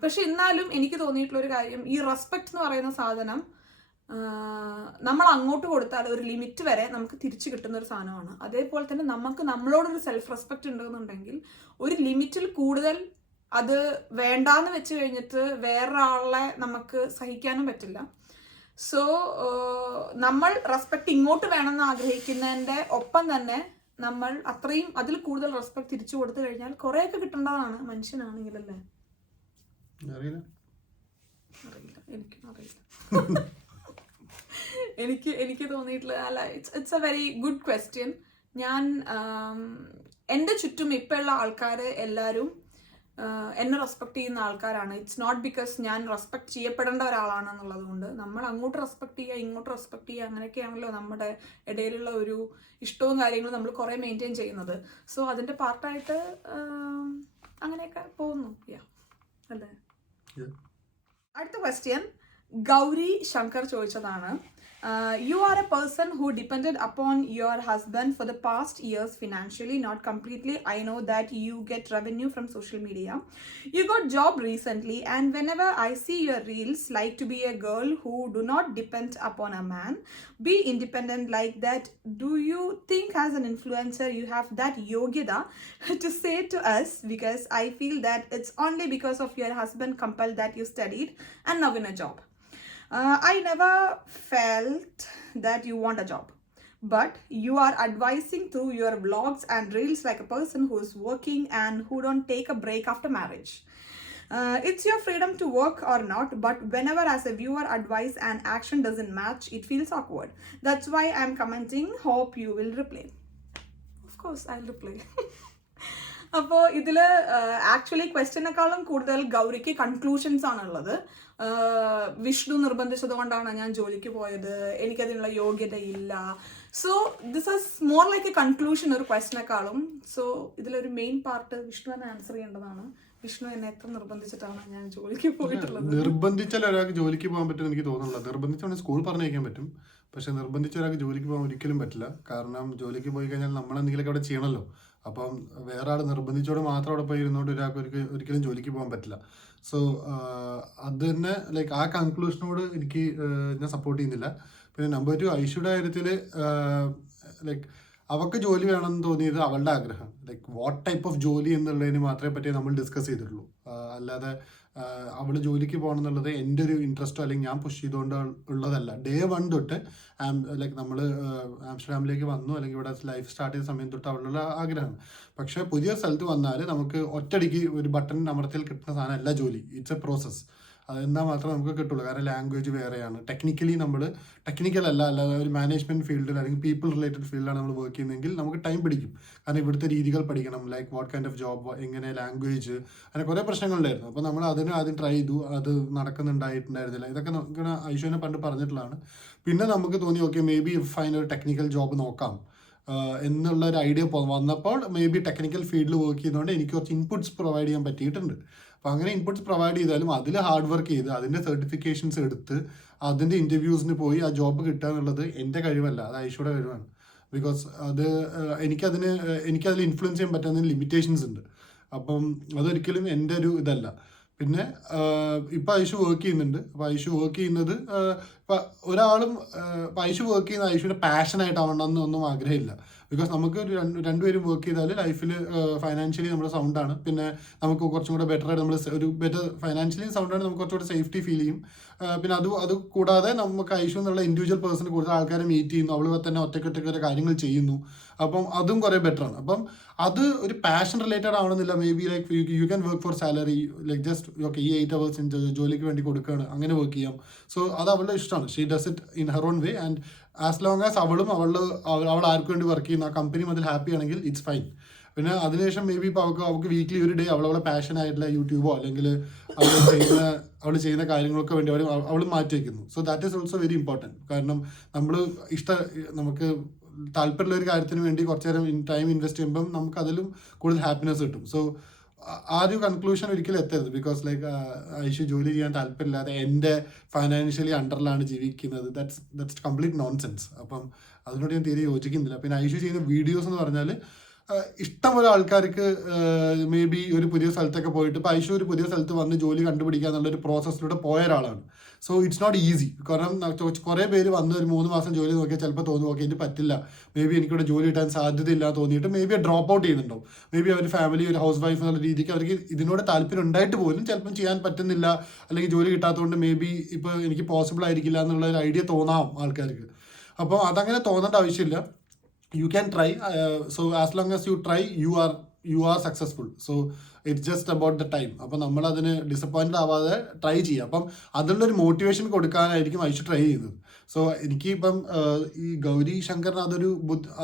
പക്ഷെ എന്നാലും എനിക്ക് തോന്നിയിട്ടുള്ളൊരു കാര്യം, ഈ റെസ്പെക്റ്റ് എന്ന് പറയുന്ന സാധനം നമ്മൾ അങ്ങോട്ട് കൊടുത്താൽ ഒരു ലിമിറ്റ് വരെ നമുക്ക് തിരിച്ചു കിട്ടുന്ന ഒരു സാധനമാണ്. അതേപോലെ തന്നെ നമുക്ക് നമ്മളോടൊരു സെൽഫ് റെസ്പെക്റ്റ് ഉണ്ടെന്നുണ്ടെങ്കിൽ ഒരു ലിമിറ്റിൽ കൂടുതൽ അത് വേണ്ടാന്ന് വെച്ച് കഴിഞ്ഞിട്ട് വേറൊരാളെ നമുക്ക് സഹിക്കാനും പറ്റില്ല. സോ നമ്മൾ റെസ്പെക്റ്റ് ഇങ്ങോട്ട് വേണമെന്ന് ആഗ്രഹിക്കുന്നതിൻ്റെ ഒപ്പം തന്നെ നമ്മൾ അത്രയും അതിൽ കൂടുതൽ റെസ്പെക്ട് തിരിച്ചു കൊടുത്തു കഴിഞ്ഞാൽ കുറേയൊക്കെ കിട്ടേണ്ടതാണ് മനുഷ്യനാണെങ്കിലല്ലേ. അറിയില്ല, എനിക്കും അറിയില്ല. എനിക്ക് തോന്നിയിട്ടുള്ള അല്ല, it's A very good question. ഞാൻ എൻ്റെ ചുറ്റും ഇപ്പോഴുള്ള ആൾക്കാർ എല്ലാവരും എന്നെ റെസ്പെക്ട് ചെയ്യുന്ന ആൾക്കാരാണ്. ഇറ്റ്സ് നോട്ട് ബിക്കോസ് ഞാൻ റെസ്പെക്ട് ചെയ്യപ്പെടേണ്ട ഒരാളാണെന്നുള്ളത് കൊണ്ട്. നമ്മൾ അങ്ങോട്ട് റെസ്പെക്ട് ചെയ്യുക, ഇങ്ങോട്ട് റെസ്പെക്ട് ചെയ്യുക, അങ്ങനെയൊക്കെയാണല്ലോ നമ്മുടെ ഇടയിലുള്ള ഒരു ഇഷ്ടവും കാര്യങ്ങളും നമ്മൾ കുറേ മെയിൻറ്റെയിൻ ചെയ്യുന്നത്. സോ അതിൻ്റെ പാർട്ടായിട്ട് അങ്ങനെയൊക്കെ പോകുന്നു. അല്ലേ? അടുത്ത ക്വസ്റ്റ്യൻ ഗൗരി ശങ്കർ ചോദിച്ചതാണ്. You are a person who depended upon your husband for the past years financially, not completely. I know that you get revenue from social media. You got job recently, and whenever I see your reels, like to be a girl who do not depend upon a man, be independent like that. Do you think as an influencer you have that yogyada to say to us? Because I feel that it's only because of your husband compelled that you studied and now in a job. I never felt that you want a job, but you are advising through your vlogs and reels like a person who is working and who don't take a break after marriage. It's your freedom to work or not, but whenever as a viewer advice and action doesn't match, it feels awkward. That's why I'm commenting. Hope you will reply. Of course I'll reply. അപ്പോൾ ഇതിൽ ആക്ച്വലി ക്വസ്റ്റ്യനേക്കാളും കൂടുതൽ ഗൗരിക്ക് കൺക്ലൂഷൻസ് ആണുള്ളത്. വിഷ്ണു നിർബന്ധിച്ചത് കൊണ്ടാണ് ഞാൻ ജോലിക്ക് പോയത്, എനിക്കതിനുള്ള യോഗ്യതയില്ല. So this is more like a conclusion ഒരു ക്വസ്റ്റ്യനേക്കാളും. സോ ഇതിലൊരു മെയിൻ പാർട്ട് വിഷ്ണു തന്നെ ആൻസർ ചെയ്യേണ്ടതാണ്. വിഷ്ണു എന്നെ എത്ര നിർബന്ധിച്ചിട്ടാണ് ഞാൻ ജോലിക്ക് പോയിട്ടുള്ളത്? നിർബന്ധിച്ചാൽ ഒരാൾക്ക് ജോലിക്ക് പോകാൻ പറ്റും എനിക്ക് തോന്നുന്നില്ല. നിർബന്ധിച്ചാൽ സ്കൂൾ പറഞ്ഞയക്കാൻ പറ്റും, പക്ഷെ നിർബന്ധിച്ച ഒരാൾക്ക് ജോലിക്ക് പോകാൻ ഒരിക്കലും പറ്റില്ല. കാരണം ജോലിക്ക് പോയി കഴിഞ്ഞാൽ നമ്മളെന്തെങ്കിലുമൊക്കെ അവിടെ ചെയ്യണമല്ലോ. അപ്പം വേറെ ആൾ നിർബന്ധിച്ചോടെ മാത്രം അവിടെ പോയി ഇരുന്നോണ്ട് ഒരാൾക്ക് ഒരിക്കലും ജോലിക്ക് പോകാൻ പറ്റില്ല. സോ അത് തന്നെ ലൈക്ക് ആ കൺക്ലൂഷനോട് എനിക്ക് ഞാൻ സപ്പോർട്ട് ചെയ്യുന്നില്ല. പിന്നെ നമ്പർ 2, ഐഷുയുടെ കാര്യത്തിൽ ലൈക്ക് അവൾക്ക് ജോലി വേണമെന്ന് തോന്നിയത് അവളുടെ ആഗ്രഹം. ലൈക്ക് വാട്ട് ടൈപ്പ് ഓഫ് ജോലി എന്നുള്ളതിന് മാത്രമേ പറ്റി നമ്മൾ ഡിസ്കസ് ചെയ്തിട്ടുള്ളൂ. അല്ലാതെ അവൾ ജോലിക്ക് പോകണം എന്നുള്ളത് എൻ്റെ ഒരു ഇൻട്രസ്റ്റോ അല്ലെങ്കിൽ ഞാൻ പുഷ് ചെയ്തുകൊണ്ട് ഉള്ളതല്ല. ഡേ 1 തൊട്ട് ലൈക്ക് നമ്മൾ ആംസ്റ്റർഡാമിലേക്ക് വന്നു അല്ലെങ്കിൽ ഇവിടെ ലൈഫ് സ്റ്റാർട്ട് ചെയ്ത സമയം തൊട്ട് അവളുടെ ആഗ്രഹമാണ്. പക്ഷേ പുതിയ സ്ഥലത്ത് വന്നാൽ നമുക്ക് ഒറ്റയടിക്ക് ഒരു ബട്ടൺ അമർത്തിയാൽ കിട്ടുന്ന സാധനമല്ല ജോലി. It's A process. അതെന്നാൽ മാത്രമേ നമുക്ക് കിട്ടുള്ളൂ. കാരണം ലാംഗ്വേജ് വേറെയാണ്. ടെക്നിക്കലി നമ്മൾ അല്ലാതെ ഒരു മാനേജ്മെൻറ്റ് ഫീൽഡിൽ അല്ലെങ്കിൽ പീപ്പിൾ റിലേറ്റഡ് ഫീൽഡിലാണ് നമ്മൾ വർക്ക് ചെയ്യുന്നതെങ്കിൽ നമുക്ക് ടൈം പിടിക്കും. കാരണം ഇവിടുത്തെ രീതികൾ പഠിക്കണം, like what kind of job, എങ്ങനെ ലാംഗ്വേജ്, അങ്ങനെ കുറേ പ്രശ്നങ്ങളുണ്ടായിരുന്നു. അപ്പോൾ നമ്മൾ അതിന് ആദ്യം ട്രൈ ചെയ്തു, അത് നടക്കുന്നുണ്ടായിട്ടുണ്ടായിരുന്നില്ല. ഇതൊക്കെ ഐശ്വര്യനെ പണ്ട് പറഞ്ഞിട്ടുള്ളതാണ്. പിന്നെ നമുക്ക് തോന്നി ഓക്കെ മേ ബി ഫൈൻ ഒരു ടെക്നിക്കൽ ജോബ് നോക്കാം. എന്നുള്ള ഒരു ഐഡിയ വന്നപ്പോൾ മേ ബി ടെക്നിക്കൽ ഫീൽഡിൽ വർക്ക് ചെയ്യുന്നതുകൊണ്ട് എനിക്ക് കുറച്ച് ഇൻപുട്സ് പ്രൊവൈഡ് ചെയ്യാൻ പറ്റിയിട്ടുണ്ട്. അപ്പോൾ അങ്ങനെ ഇൻപുട്സ് പ്രൊവൈഡ് ചെയ്താലും അതിൽ ഹാർഡ് വർക്ക് ചെയ്ത് അതിൻ്റെ സർട്ടിഫിക്കേഷൻസ് എടുത്ത് അതിൻ്റെ ഇൻ്റർവ്യൂസിന് പോയി ആ ജോബ് കിട്ടുക എന്നുള്ളത് എൻ്റെ കഴിവല്ല, അത് ഐഷയുടെ കഴിവാണ്. ബിക്കോസ് അത് എനിക്കതിൽ ഇൻഫ്ലുവൻസ് ചെയ്യാൻ പറ്റുന്ന ലിമിറ്റേഷൻസ് ഉണ്ട്. അപ്പം അതൊരിക്കലും എൻ്റെ ഒരു ഇതല്ല. പിന്നെ ഇപ്പം ഐഷു വർക്ക് ചെയ്യുന്നുണ്ട്. അപ്പോൾ ഐഷു വർക്ക് ചെയ്യുന്നത് ഇപ്പം ഒരാളും ഇപ്പം ഐഷു വർക്ക് ചെയ്യുന്ന ഐഷുവിൻ്റെ പാഷനായിട്ടാവണമെന്ന് ഒന്നും ആഗ്രഹമില്ല. ബിക്കോസ് നമുക്ക് രണ്ടുപേരും വർക്ക് ചെയ്താൽ ലൈഫിൽ ഫൈനാൻഷ്യലി നമ്മുടെ സൗണ്ടാണ്. പിന്നെ നമുക്ക് കുറച്ചും കൂടെ ബെറ്റർ ആയിട്ട് നമ്മൾ ഒരു ബെറ്റർ ഫൈനാൻഷ്യലി സൗണ്ടാണ്, നമുക്ക് കുറച്ചുകൂടെ സേഫ്റ്റി ഫീൽ ചെയ്യും. പിന്നെ അത് കൂടാതെ നമുക്ക് ഐഷു എന്നുള്ള ഇൻഡിവിജ്വൽ പേഴ്സൺ കൂടുതൽ ആൾക്കാരെ മീറ്റ് ചെയ്യുന്നു, അവൾ തന്നെ ഒറ്റക്കൊറ്റക്കൊരു കാര്യങ്ങൾ ചെയ്യുന്നു. അപ്പം അതും കുറേ ബെറ്ററാണ്. അപ്പം അത് ഒരു പാഷൻ റിലേറ്റഡ് ആവണമെന്നില്ല. May be like you can work for salary, like just okay ഈ 8 hours ജോലിക്ക് വേണ്ടി കൊടുക്കുകയാണ്, അങ്ങനെ വർക്ക് ചെയ്യാം. സോ അത് അവളുടെ ഇഷ്ടമാണ്. She does it in her own way. And as long as അവൾ ആർക്ക് വേണ്ടി വർക്ക് ചെയ്യുന്ന ആ കമ്പനി അതിൽ ഹാപ്പി ആണെങ്കിൽ ഇറ്റ്സ് ഫൈൻ. പിന്നെ അതിനുശേഷം മേ ബി ഇപ്പോൾ അവൾക്ക് വീക്ക്ലി ഒരു ഡേ അവളെ പാഷൻ ആയിട്ടുള്ള യൂട്യൂബോ അല്ലെങ്കിൽ അവൾ ചെയ്യുന്ന കാര്യങ്ങളൊക്കെ വേണ്ടി അവൾ മാറ്റി വയ്ക്കുന്നു. So that is also very important. കാരണം നമുക്ക് താല്പര്യമുള്ള ഒരു കാര്യത്തിന് വേണ്ടി കുറച്ച് നേരം ടൈം ഇൻവെസ്റ്റ് ചെയ്യുമ്പം നമുക്ക് അതിലും കൂടുതൽ ഹാപ്പിനെസ് കിട്ടും. സോ ആ ഒരു കൺക്ലൂഷൻ ഒരിക്കലും എത്തരുത്. ബിക്കോസ് ലൈക്ക് ഐഷു ജോലി ചെയ്യാൻ താല്പര്യമില്ലാതെ എൻ്റെ ഫൈനാൻഷ്യലി അണ്ടറിലാണ് ജീവിക്കുന്നത്, ദാറ്റ്സ് കംപ്ലീറ്റ് നോൺസെൻസ്. അപ്പം അതിനോട് ഞാൻ തീരെ യോജിക്കുന്നില്ല. പിന്നെ ഐഷു ചെയ്യുന്ന വീഡിയോസ് എന്ന് പറഞ്ഞാൽ ഇഷ്ടംപോലെ ആൾക്കാർക്ക് മേ ബി ഒരു പുതിയ സ്ഥലത്തൊക്കെ പോയിട്ട് ഇപ്പോൾ ഐഷു ഒരു പുതിയ സ്ഥലത്ത് വന്ന് ജോലി കണ്ടുപിടിക്കുക എന്നുള്ളൊരു പ്രോസസ്സിലൂടെ പോയ ഒരാളാണ്. So it's not easy. കാരണം കുറേ പേര് വന്ന് ഒരു 3 മാസം ജോലി നോക്കിയാൽ ചിലപ്പോൾ തോന്നും ഓക്കെ എനിക്ക് പറ്റില്ല, മേ ബി എനിക്കിവിടെ ജോലി കിട്ടാൻ സാധ്യതയില്ല തോന്നിയിട്ട് മേ ബി ഡ്രോപ്പ് ഔട്ട് ചെയ്യുന്നുണ്ടാവും. മേ ബി അവർ ഫാമിലി ഒരു ഹൗസ് വൈഫ് എന്നുള്ള രീതിക്ക് അവർക്ക് ഇതിനോട് താല്പര്യം ഉണ്ടായിട്ട് പോലും ചിലപ്പം ചെയ്യാൻ പറ്റുന്നില്ല, അല്ലെങ്കിൽ ജോലി കിട്ടാത്തതുകൊണ്ട് മേ ബി ഇപ്പോൾ എനിക്ക് പോസിബിൾ ആയിരിക്കില്ല എന്നുള്ള ഒരു ഐഡിയ തോന്നാം ആൾക്കാർക്ക്. അപ്പോൾ അതങ്ങനെ തോന്നേണ്ട ആവശ്യമില്ല. You can try. So as long as you try, you are successful. So it's just about the time. അപ്പം നമ്മൾ അതിന് ഡിസപ്പോയിൻറ്റഡ് ആവാതെ ട്രൈ ചെയ്യുക. അപ്പം അതിലുള്ളൊരു മോട്ടിവേഷൻ കൊടുക്കാനായിരിക്കും ഐഷു ട്രൈ ചെയ്യുന്നത്. സോ എനിക്ക് ഇപ്പം ഈ ഗൗരി ശങ്കറിന്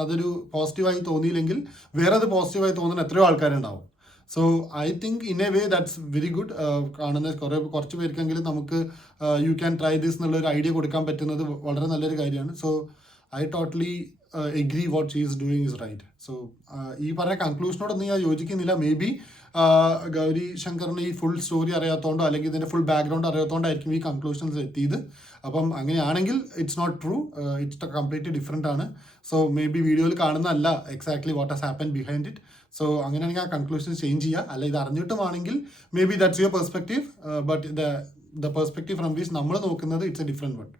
അതൊരു പോസിറ്റീവായി തോന്നിയില്ലെങ്കിൽ വേറെ അത് പോസിറ്റീവായി തോന്നുന്ന എത്രയോ ആൾക്കാരുണ്ടാവും. So I think in a way that's very good. കാണുന്ന കുറച്ച് പേർക്കെങ്കിലും നമുക്ക് യു ക്യാൻ ട്രൈ ദിസ് എന്നുള്ളൊരു ഐഡിയ കൊടുക്കാൻ പറ്റുന്നത് വളരെ നല്ലൊരു കാര്യമാണ്. So I totally agree what she is doing is right. So ഈ പറഞ്ഞ കൺക്ലൂഷനോടൊന്നും ഞാൻ യോജിക്കുന്നില്ല. മേ ബി ഗൗരി ശങ്കറിന് ഈ ഫുൾ സ്റ്റോറി അറിയാത്തതുകൊണ്ടോ അല്ലെങ്കിൽ ഇതിൻ്റെ ഫുൾ ബാക്ക്ഗ്രൗണ്ട് അറിയാത്തതുകൊണ്ടായിരിക്കും ഈ കൺക്ലൂഷൻസ് എത്തിയത്. അപ്പം അങ്ങനെയാണെങ്കിൽ it's not true, it's completely different ആണ്. സോ മേ ബി വീഡിയോയിൽ കാണുന്നതല്ല exactly what has happen behind it. So അങ്ങനെയാണെങ്കിൽ ആ കൺക്ലൂഷൻ ചേഞ്ച് ചെയ്യുക. അല്ല ഇത് അറിഞ്ഞിട്ടുമാണെങ്കിൽ maybe that's your perspective, but the perspective from which നമ്മൾ നോക്കുന്നത് it's a different one.